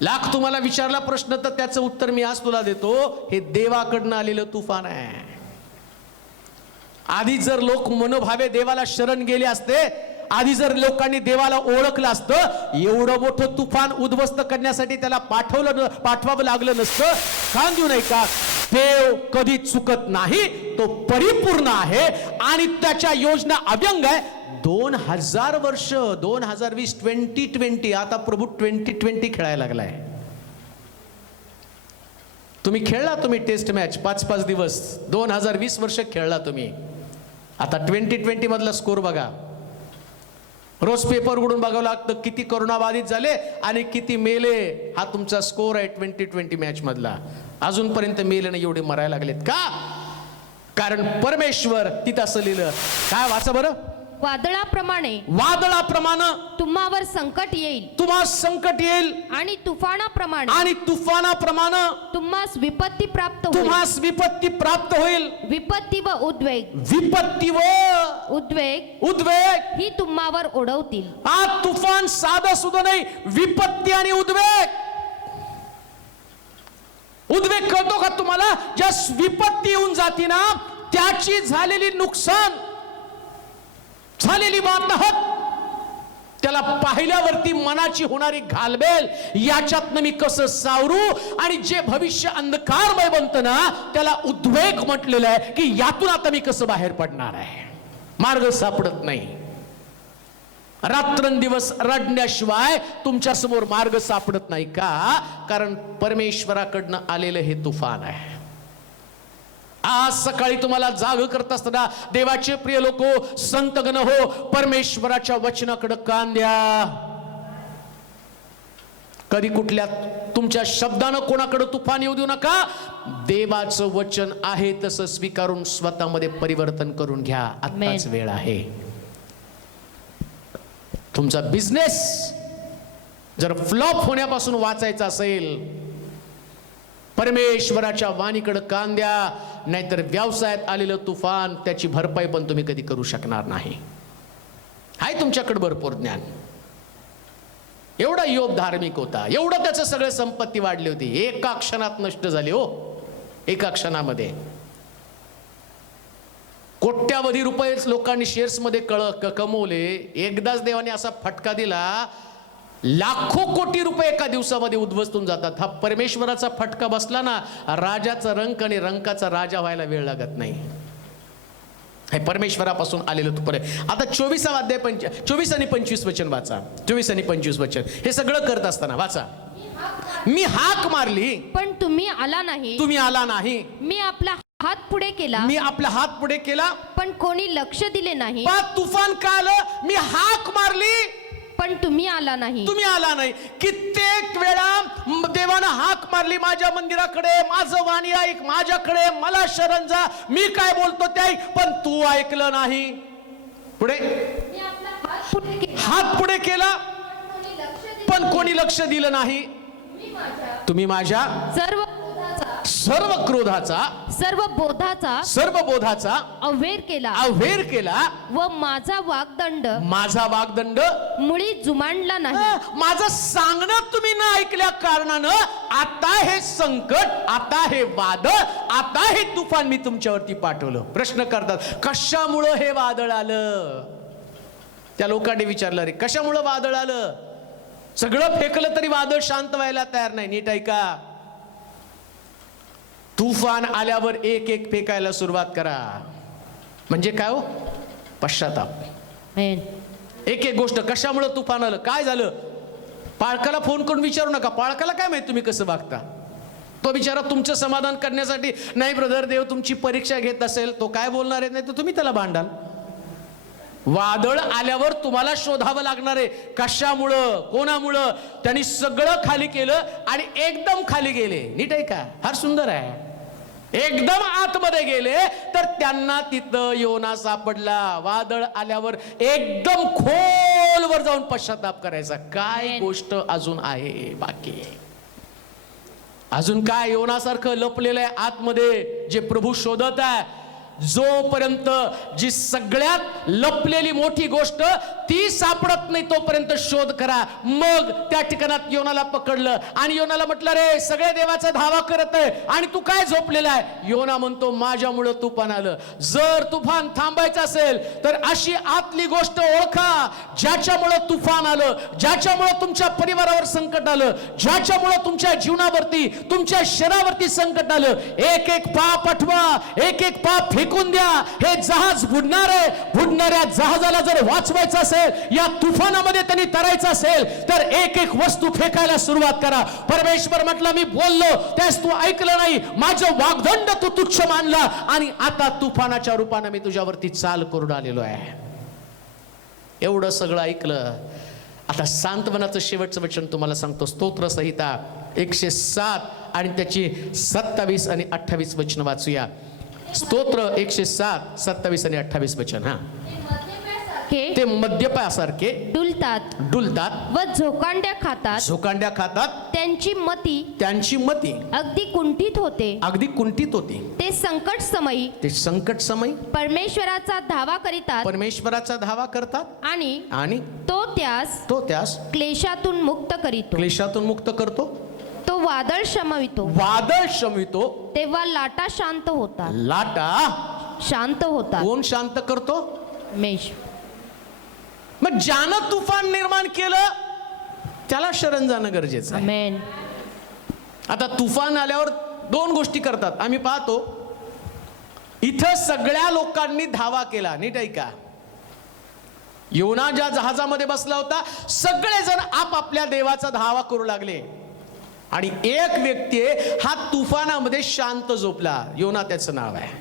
लाख तुम्हाला विचारला प्रश्न तर त्याचं उत्तर मी आज तुला देतो. हे देवाकडनं आलेलं तुफान आहे. आधी जर लोक मनोभावे देवाला शरण गेले असते, आधी जर लोकांनी देवाला ओळखलं असतं, एवढं मोठं तुफान उद्ध्वस्त करण्यासाठी त्याला पाठवावं लागलं नसतं. कान देऊ नये का? देव कधी चुकत नाही, तो परिपूर्ण आहे आणि त्याच्या योजना अव्यंग आहे. 2000 वर्ष, 2020, 2020, आता प्रभू 2020 खेळायला लागलाय. तुम्ही खेळला, तुम्ही टेस्ट मॅच 5-5 दिवस, 2020 वर्ष खेळला तुम्ही. आता 2020 मधला स्कोर बघा. रोज पेपर उघडून बघावं लागतं किती कोरोनाबाधित झाले आणि किती मेले. हा तुमचा स्कोर आहे 2020 मॅच मधला. अजूनपर्यंत मेले नाही, एवढे मरायला लागलेत का? कारण परमेश्वर तिथं असं लिहिलं. काय वाचा बरं? वादळाप्रमाणे तुम्हावर संकट येईल, तुम्हा संकट येईल आणि तुफानाप्रमाणे तुम्हास विपत्ती प्राप्त होईल. विपत्ती व उद्वेग ही तुम्हावर ओढवतील. हा तुफान साधं सुद्धा नाही, विपत्ती आणि उद्वेग कळतो का तुम्हाला? ज्या विपत्ती येऊन जाती ना, त्याची झालेली नुकसान, झालेली वाताहत, त्याला पाहिल्यावरती मनाची होणारी घालमेल, याच्यातनं मी कसं सावरू, आणि जे भविष्य अंधकारमय बनतं ना, त्याला उद्वेग म्हटलेलं आहे की यातून आता मी कसं बाहेर पडणार आहे. मार्ग सापडत नाही. रात्रंदिवस रडण्याशिवाय तुमच्या समोर मार्ग सापडत नाही का? कारण परमेश्वराकडनं आलेलं हे तुफान आहे. आज सकाळी तुम्हाला जाग करत असताना देवाचे प्रिय लोको, संतगण हो, परमेश्वराच्या वचनाकडे कान द्या. कधी कुठल्या तुमच्या शब्दानं कोणाकडे तुफान येऊ देऊ नका. देवाचं वचन आहे तसं स्वीकारून स्वतःमध्ये परिवर्तन करून घ्या. आत्ताच वेळ आहे. तुमचा बिझनेस जर फ्लॉप होण्यापासून वाचायचा असेल, परमेश्वराच्या वाणीकडे कान द्या. नाहीतर व्यवसायात आलेलं तुफान, त्याची भरपाई पण तुम्ही कधी करू शकणार नाही. आहे तुमच्याकडे भरपूर ज्ञान. एवढा योग धार्मिक होता, एवढं त्याचं सगळं संपत्ती वाढली होती, एका क्षणात नष्ट झाली. हो, एका क्षणामध्ये कोट्यावधी रुपये लोकांनी शेअर्स मध्ये कमवले. एकदाच देवाने असा फटका दिला, लाखो कोटी रुपये एका दिवसामध्ये उद्ध्वस्त होऊन जातात. हा परमेश्वराचा फटका बसला ना, राजाचा रंक आणि रंकाचा राजा व्हायला वेळ लागत नाही. हे परमेश्वरापासून आलेलं तुपर आहे. आता 24 अध्याय 24 आणि 25 वचन वाचा. 24 आणि 25 वचन हे सगळं करत असताना वाचा. मी हाक मारली पण तुम्ही आला नाही. मी आपला हात पुढे केला पण कोणी लक्ष दिले नाही. तुफान का आलं? मी हाक मारली पण तुम्ही आला नाही. कित्येक वेळा देवानं हाक मारली माझ्या मंदिराकडे, माझं वाणी ऐक, माझ्याकडे मला शरण जा, मी काय बोलतो ते ऐक, पण तू ऐकलं नाही. पुढे हात पुढे केला पण कोणी लक्ष दिलं नाही. तुम्ही माझ्या सर्व क्रोधाचा सर्व बोधाचा अव्हेर केला व माझा वागदंड मुळी जुमानला नाही. माझं सांगणं तुम्ही न ऐकल्या कारणानं आता हे संकट, आता हे वादळ, आता हे तुफान मी तुमच्यावरती पाठवलं. प्रश्न करतात कशामुळं हे वादळ आलं? त्या लोकांनी विचारलं, अरे कशामुळं वादळ आलं? सगळं फेकलं तरी वादळ शांत व्हायला तयार नाही. नीट ऐका, तुफान आल्यावर एक एक फेकायला सुरुवात करा. म्हणजे काय हो? पश्चाताप. एक एक गोष्ट, कशामुळे तुफान आलं, काय झालं? पाळकाला फोन करून विचारू नका. पाळकाला काय माहिती तुम्ही कसं वागता. तो बिचारा तुमचं समाधान करण्यासाठी, नाही ब्रदर देव तुमची परीक्षा घेत असेल, तो काय बोलणार आहे, नाही तर तुम्ही त्याला भांडाल. वादळ आल्यावर तुम्हाला शोधावं लागणार आहे, कशामुळं, कोणामुळं. त्यांनी सगळं खाली केलं आणि एकदम खाली गेले. नीट आहे का? फार सुंदर आहे. एकदम आतमध्ये गेले तर त्यांना तिथं योना सापडला. वादळ आल्यावर एकदम खोलवर जाऊन पश्चाताप करायचा. काय गोष्ट अजून आहे बाकी? अजून काय योनासारखं लपलेलं आहे आतमध्ये जे प्रभू शोधत आहे? जोपर्यंत जी सगळ्यात लपलेली मोठी गोष्ट ती सापडत नाही तोपर्यंत शोध करा. मग त्या ठिकाणात योनाला पकडलं आणि योनाला म्हटलं, रे सगळे देवाचा धावा करत आहे आणि तू काय झोपलेला आहे? योना म्हणतो, माझ्यामुळं तुफान आलं. जर तुफान थांबायचं असेल तर अशी आतली गोष्ट ओळखा ज्याच्यामुळं तुफान आलं, ज्याच्यामुळं तुमच्या परिवारावर संकट आलं, ज्याच्यामुळं तुमच्या जीवनावरती, तुमच्या शरीरावरती संकट आलं. एक एक पाप आठवा, एक एक पाप फेकून द्या. हे जहाज बुडणार आहे. बुडणाऱ्या जहाजाला जर वाचवायचं असेल, या तुफानामध्ये त्यांनी तरायचं असेल तर एक एक वस्तू फेकायला सुरुवात करा. परमेश्वर म्हटलं, मी बोललो त्यास तू ऐकलं नाही, माझं वाग्दंड तू तुच्छ मानला आणि आता तुफानाच्या रूपाने मी तुझ्यावरती चाल करून आलेलो आहे. एवढं सगळं ऐकलं. आता सांत्वनाचं शेवटचं वचन तुम्हाला सांगतो. स्तोत्र संहिता 107 आणि त्याची 27 आणि 28 वचन वाचूया. स्तोत्र 107, 27 आणि 28 वचन. हा, ते मद्यपासारखे डुलतात व झोकांड्या खातात. त्यांची मती अगदी कुंठित होते. ते संकट समयी परमेश्वराचा धावा करतात आणि तो त्यास क्लेशातून मुक्त करीतो. तो वादळ शमवितो तेव्हा लाटा शांत होतात. कोण शांत करतो? मेष. मग ज्यानं तुफान निर्माण केलं त्याला शरण जाणं गरजेचं आहे. आमेन. आता तुफान आल्यावर दोन गोष्टी करतात. आम्ही पाहतो इथं सगळ्या लोकांनी धावा केला. नीट ऐका, योना ज्या जहाजामध्ये बसला होता सगळेजण आपापल्या देवाचा धावा करू लागले आणि एक व्यक्ती हा तुफानामध्ये शांत झोपला. योना त्याचं नाव आहे.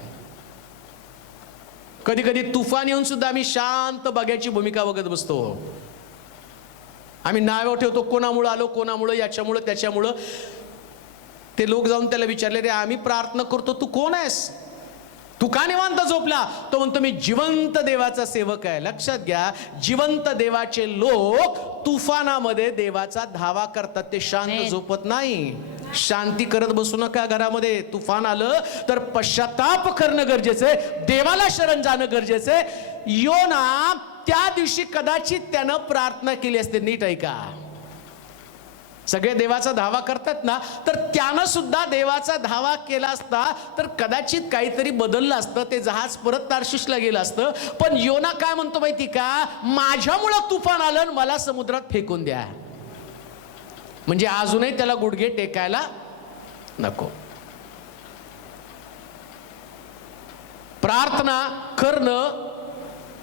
कधी कधी तुफान येऊन सुद्धा आम्ही शांत बघायची भूमिका बघत बसतो. आम्ही नाव ठेवतो, कोणामुळं आलो, कोणामुळं, याच्यामुळं, त्याच्यामुळं. ते लोक जाऊन त्याला विचारले, रे आम्ही प्रार्थना करतो, तू कोण आहेस? तू का निवांत झोपला? तो म्हणतो, मी जिवंत देवाचा सेवक आहे. लक्षात घ्या, जिवंत देवाचे लोक तुफानामध्ये देवाचा धावा करतात. ते शांत झोपत नाही. शांती करत बसू नका घरामध्ये. तुफान आलं तर पश्चाताप करणं गरजेचं आहे. देवाला शरण जाणं गरजेचं आहे. योना त्या दिवशी कदाचित त्यानं प्रार्थना केली असते. नीट ऐका, सगळे देवाचा धावा करतात ना, तर त्यानं सुद्धा देवाचा धावा केला असता तर कदाचित काहीतरी बदललं असतं. ते जहाज परत तार्शिशला गेलं असतं. पण योना काय म्हणतो माहिती का? माझ्यामुळं तुफान आलं आणि मला समुद्रात फेकून द्या. म्हणजे अजूनही त्याला गुडघे टेकायला नको. प्रार्थना करणं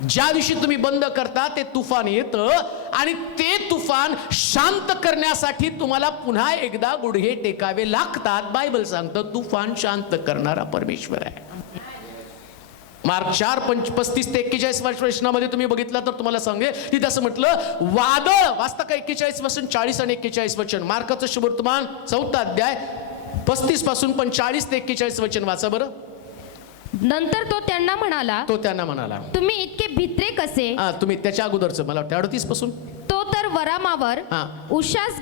ज्या दिवशी तुम्ही बंद करता ते तुफान येतं आणि ते तुफान शांत करण्यासाठी तुम्हाला पुन्हा एकदा गुडघे टेकावे लागतात. बायबल सांगतं तुफान शांत करणारा परमेश्वर आहे. मार्क 4:35 ते 41 वचनामध्ये तुम्ही बघितलं तर तुम्हाला सांगेल तिथे असं म्हटलं, वादळ वाचता का 41 पासून 40 आणि 41 वचन. मार्काचं शुभवर्तमान 4 अध्याय 35 पासून पण 40 ते 41 वचन वाचा बरं. नंतर तो त्यांना म्हणाला, तुम्ही इतके भित्रे कसे? तुम्ही त्याच्या अगोदरचं मला वाटतं 38 पासून. तो तर वरामावर उश्वास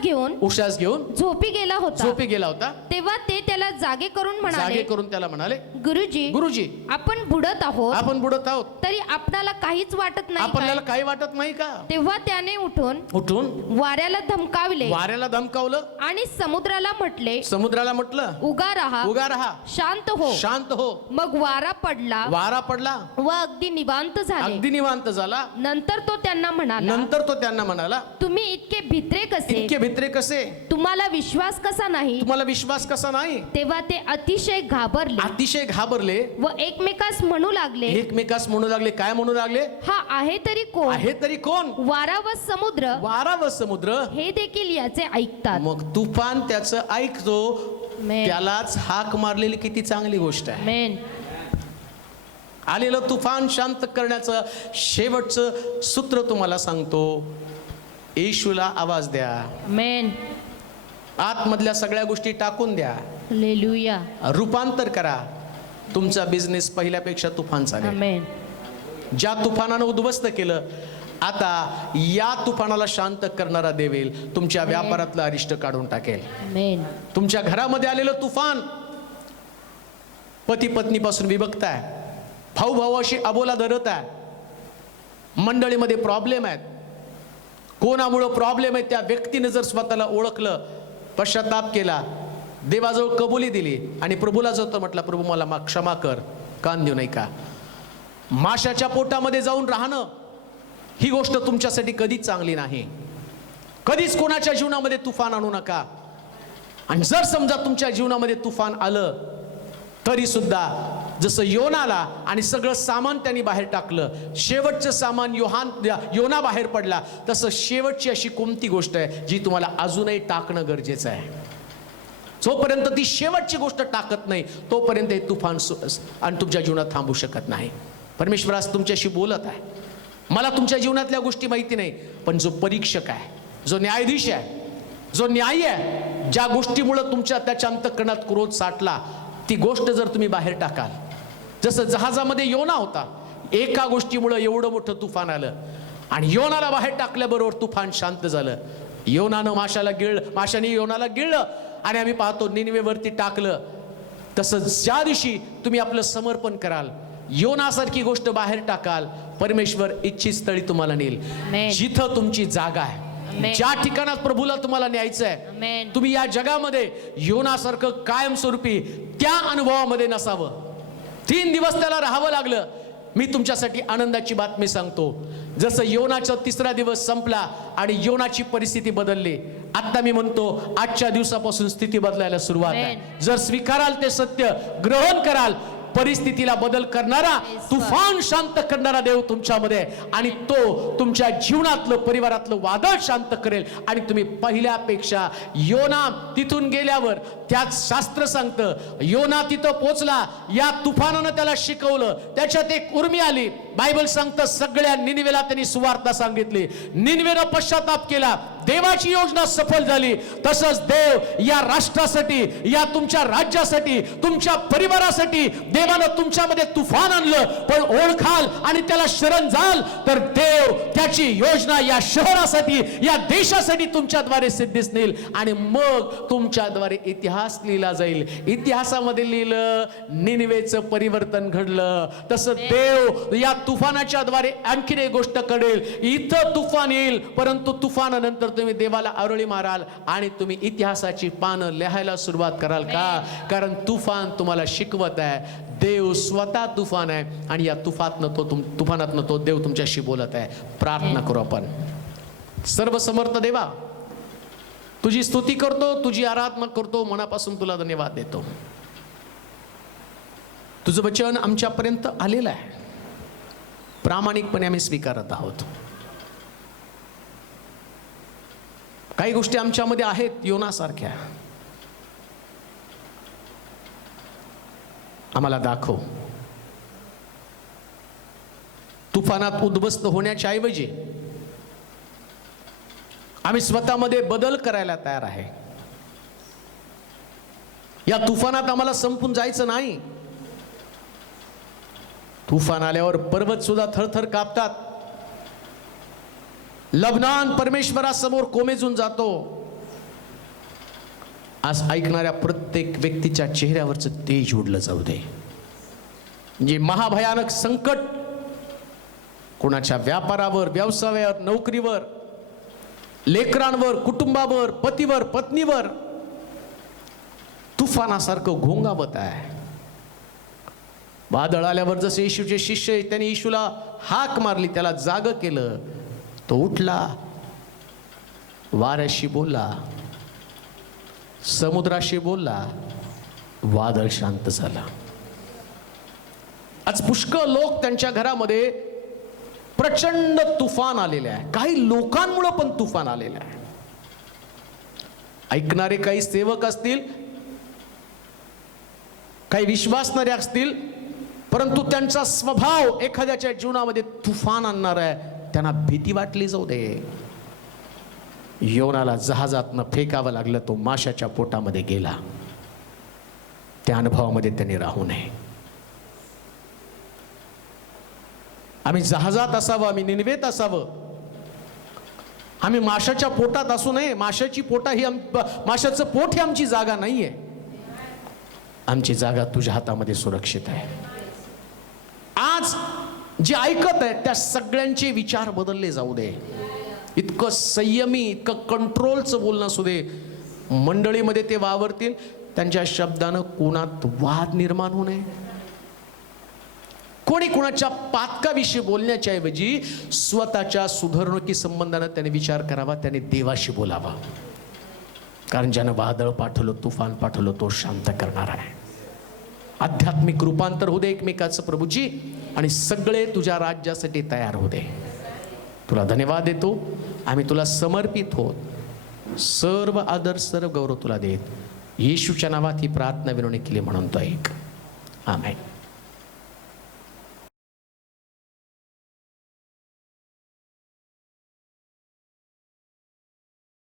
घेऊन झोपी गेला होता. तेव्हा ते त्याला जागे करून त्याला म्हणाले, गुरुजी आपण बुडत आहोत तरी आपल्याला काहीच वाटत नाही. आपल्याला काही वाटत नाही का? तेव्हा त्याने उठून वाऱ्याला धमकावलं आणि समुद्राला म्हटलं, उगा रहा, शांत हो. मग वारा पडला व अगदी निवांत झाला. नंतर तो त्यांना म्हणाला, तुम्ही इतके भित्रे कसे? तुम्हाला विश्वास कसा नाही? तेव्हा ते अतिशय घाबरले व एकमेकास म्हणू लागले. काय म्हणू लागले? हा आहे तरी कोण? वारा व समुद्र हे देखील याचे ऐकतात. मग तुफान त्याचं ऐकतो. त्यालाच हाक मारलेली किती चांगली गोष्ट आहे. आलेलं तुफान शांत करण्याचं शेवटचं सूत्र तुम्हाला सांगतो. येशूला आवाज द्या. आमेन. आतमधल्या सगळ्या गोष्टी टाकून द्या. हालेलुया. रूपांतर करा. तुमचा बिझनेस पहिल्यापेक्षा तुफान चालेल. आमेन. ज्या तुफानानं उद्ध्वस्त केलं, आता या तुफानाला शांत करणारा देवेल तुमच्या व्यापारातलं अरिष्ट काढून टाकेल. आमेन. तुमच्या घरामध्ये आलेलं तुफान, पती पत्नीपासून विभक्त आहे, भाऊ भावाशी अबोला धरत आहे, मंडळीमध्ये प्रॉब्लेम आहेत. कोणामुळं प्रॉब्लेम आहे त्या व्यक्तीने जर स्वतःला ओळखलं, पश्चाताप केला, देवाजवळ कबुली दिली आणि प्रभूला जातो म्हटलं, प्रभू मला क्षमा कर, कान देऊ नाही का. माशाच्या पोटामध्ये जाऊन राहणं ही गोष्ट तुमच्यासाठी कधीच चांगली नाही. कधीच कोणाच्या जीवनामध्ये तुफान आणू नका. आणि जर समजा तुमच्या जीवनामध्ये तुफान आलं तरी सुद्धा जसं योनाला आणि सगळं सामान त्यांनी बाहेर टाकलं, शेवटचं सामान योना बाहेर पडला, तसं शेवटची अशी कोणती गोष्ट आहे जी तुम्हाला अजूनही टाकणं गरजेचं आहे. जोपर्यंत ती शेवटची गोष्ट टाकत नाही तोपर्यंत हे तुफान आणि तुमच्या जीवनात थांबू शकत नाही. परमेश्वर आज तुमच्याशी बोलत आहे. मला तुमच्या जीवनातल्या गोष्टी माहिती नाही, पण जो परीक्षक आहे, जो न्यायाधीश आहे, जो न्यायी आहे, ज्या गोष्टीमुळं तुमच्या त्याच्या अंतःकरणात क्रोध साठला, ती गोष्ट जर तुम्ही बाहेर टाकाल, जसं जहाजामध्ये योना होता, एका गोष्टीमुळं एवढं मोठं तुफान आलं आणि योनाला बाहेर टाकल्याबरोबर तुफान शांत झालं. योनानं माशाने योनाला गिळलं आणि आम्ही पाहतो निनिवेवरती टाकलं. तसं ज्या दिवशी तुम्ही आपलं समर्पण कराल, योनासारखी गोष्ट बाहेर टाकाल, परमेश्वर इच्छित स्थळी तुम्हाला नेईल. जिथं तुमची जागा आहे, ज्या ठिकाणात प्रभूला तुम्हाला न्यायचं आहे, तुम्ही या जगामध्ये योनासारखं कायमस्वरूपी त्या अनुभवामध्ये नसावं. 3 दिवस त्याला राहावं लागलं. मी तुमच्यासाठी आनंदाची बातमी सांगतो. जसं योनाचा 3रा दिवस संपला आणि योनाची परिस्थिती बदलली, आता मी म्हणतो आजच्या दिवसापासून स्थिती बदलायला सुरुवात आहे. जर स्वीकाराल ते सत्य, ग्रहण कराल, परिस्थितीला बदल करणारा, तुफान शांत करणारा देव तुमच्यामध्ये आणि तो तुमच्या जीवनातलं, परिवारातलं वादळ शांत करेल. आणि तुम्ही पहिल्यापेक्षा योना तिथून गेल्यावर, त्यात शास्त्र सांगतं, योना तिथं पोचला, या तुफानानं त्याला शिकवलं, त्याच्यात एक उर्मी आली. बायबल सांगतं सगळ्या निनिवेला त्यांनी सुवार्ता सांगितली. निनिवेनं पश्चाताप केला, देवाची योजना सफल झाली. तसंच देव या राष्ट्रासाठी, या तुमच्या राज्यासाठी, तुमच्या परिवारासाठी देवानं तुमच्यामध्ये तुफान आणलं. पण ओळखाल आणि त्याला शरण जाल तर देव त्याची योजना या शहरासाठी, या देशासाठी तुमच्याद्वारे सिद्धीस नेईल आणि मग तुमच्याद्वारे इतिहास लिहिला जाईल. इतिहासामध्ये लिहिलं निनिवेचं परिवर्तन घडलं, तसं देव या तुफानाच्या द्वारे आणखीन एक गोष्ट कळेल. इथं तुफान येईल, परंतु तुफानानंतर तुम्ही देवाला आरोळी माराल आणि तुम्ही इतिहासाची पानं लिहायला सुरुवात कराल. का? कारण तुफान तुम्हाला शिकवत आहे. देव स्वतः तुफान आहे आणि या तुफानातनं तो देव तुमच्याशी बोलत आहे. प्रार्थना करू आपण. सर्व समर्थ देवा, तुझी स्तुती करतो, तुझी आराधना करतो, मनापासून तुला धन्यवाद देतो. तुझं वचन आमच्यापर्यंत आलेलं आहे, प्रामाणिकपणे आम्ही स्वीकारत आहोत. काही गोष्टी आमच्यामध्ये आहेत योनासारख्या, आम्हाला दाखव. तुफानात उद्ध्वस्त होण्याच्या ऐवजी आम्ही स्वतःमध्ये बदल करायला तयार आहे. या तुफानात आम्हाला संपून जायचं नाही. तुफान आल्यावर पर्वत सुद्धा थरथर कापतात. लबनान परमेश्वरासमोर कोमेजून जातो. आज ऐकणाऱ्या प्रत्येक व्यक्तीच्या चेहऱ्यावरचं तेज उडलं जाऊ दे. जे महाभयानक संकट कोणाच्या व्यापारावर, व्यवसायावर, नोकरीवर, लेकरांवर, कुटुंबावर, पतीवर, पत्नीवर तुफानासारखं घोंगावत आहे. वादळ आल्यावर जसे येशूचे शिष्य त्यांनी येशूला हाक मारली, त्याला जाग केलं, तो उठला, वाऱ्याशी बोलला, समुद्राशी बोलला, वादळ शांत झाला. आज पुष्कळ लोक त्यांच्या घरामध्ये प्रचंड तुफान आलेले आहे. काही लोकांमुळे पण तुफान आलेले आहे. ऐकणारे काही सेवक असतील, काही विश्वासणारे असतील, परंतु त्यांचा स्वभाव एखाद्याच्या जीवनामध्ये तुफान आणणार आहे. त्यांना भीती वाटली जाऊ दे. योनाला जहाजातनं फेकावं लागलं, तो माशाच्या पोटामध्ये गेला. त्या अनुभवामध्ये त्यांनी राहू नये. आम्ही जहाजात असावं, आम्ही निनवेत असावं, आम्ही माशाच्या पोटात असू नये. माशाची पोटा ही माशाचं पोट ही आमची जागा नाहीये. आमची जागा तुझ्या हातामध्ये सुरक्षित आहे. आज जे ऐकत आहेत त्या सगळ्यांचे विचार बदलले जाऊ दे. इतकं संयमी, इतकं कंट्रोलचं बोलणं असू दे. मंडळीमध्ये ते वावरतील, त्यांच्या शब्दानं कोणात वाद निर्माण होऊ नये. कोणी कोणाच्या पातकाविषयी बोलण्याच्या ऐवजी स्वतःच्या सुधारणुकी संबंधानं त्याने विचार करावा, त्याने देवाशी बोलावा. कारण ज्यानं वादळ पाठवलं, तुफान पाठवलं, तो शांत करणार आहे. आध्यात्मिक रूपांतर होऊ दे एकमेकाचं प्रभूजी, आणि सगळे तुझ्या राज्यासाठी तयार होऊ दे. तुला धन्यवाद देतो. आम्ही तुला समर्पित होत. सर्व आदर, सर्व गौरव तुला देत येशूच्या नावात ही प्रार्थना विनवणी केली म्हणून तो ऐक. आमेन.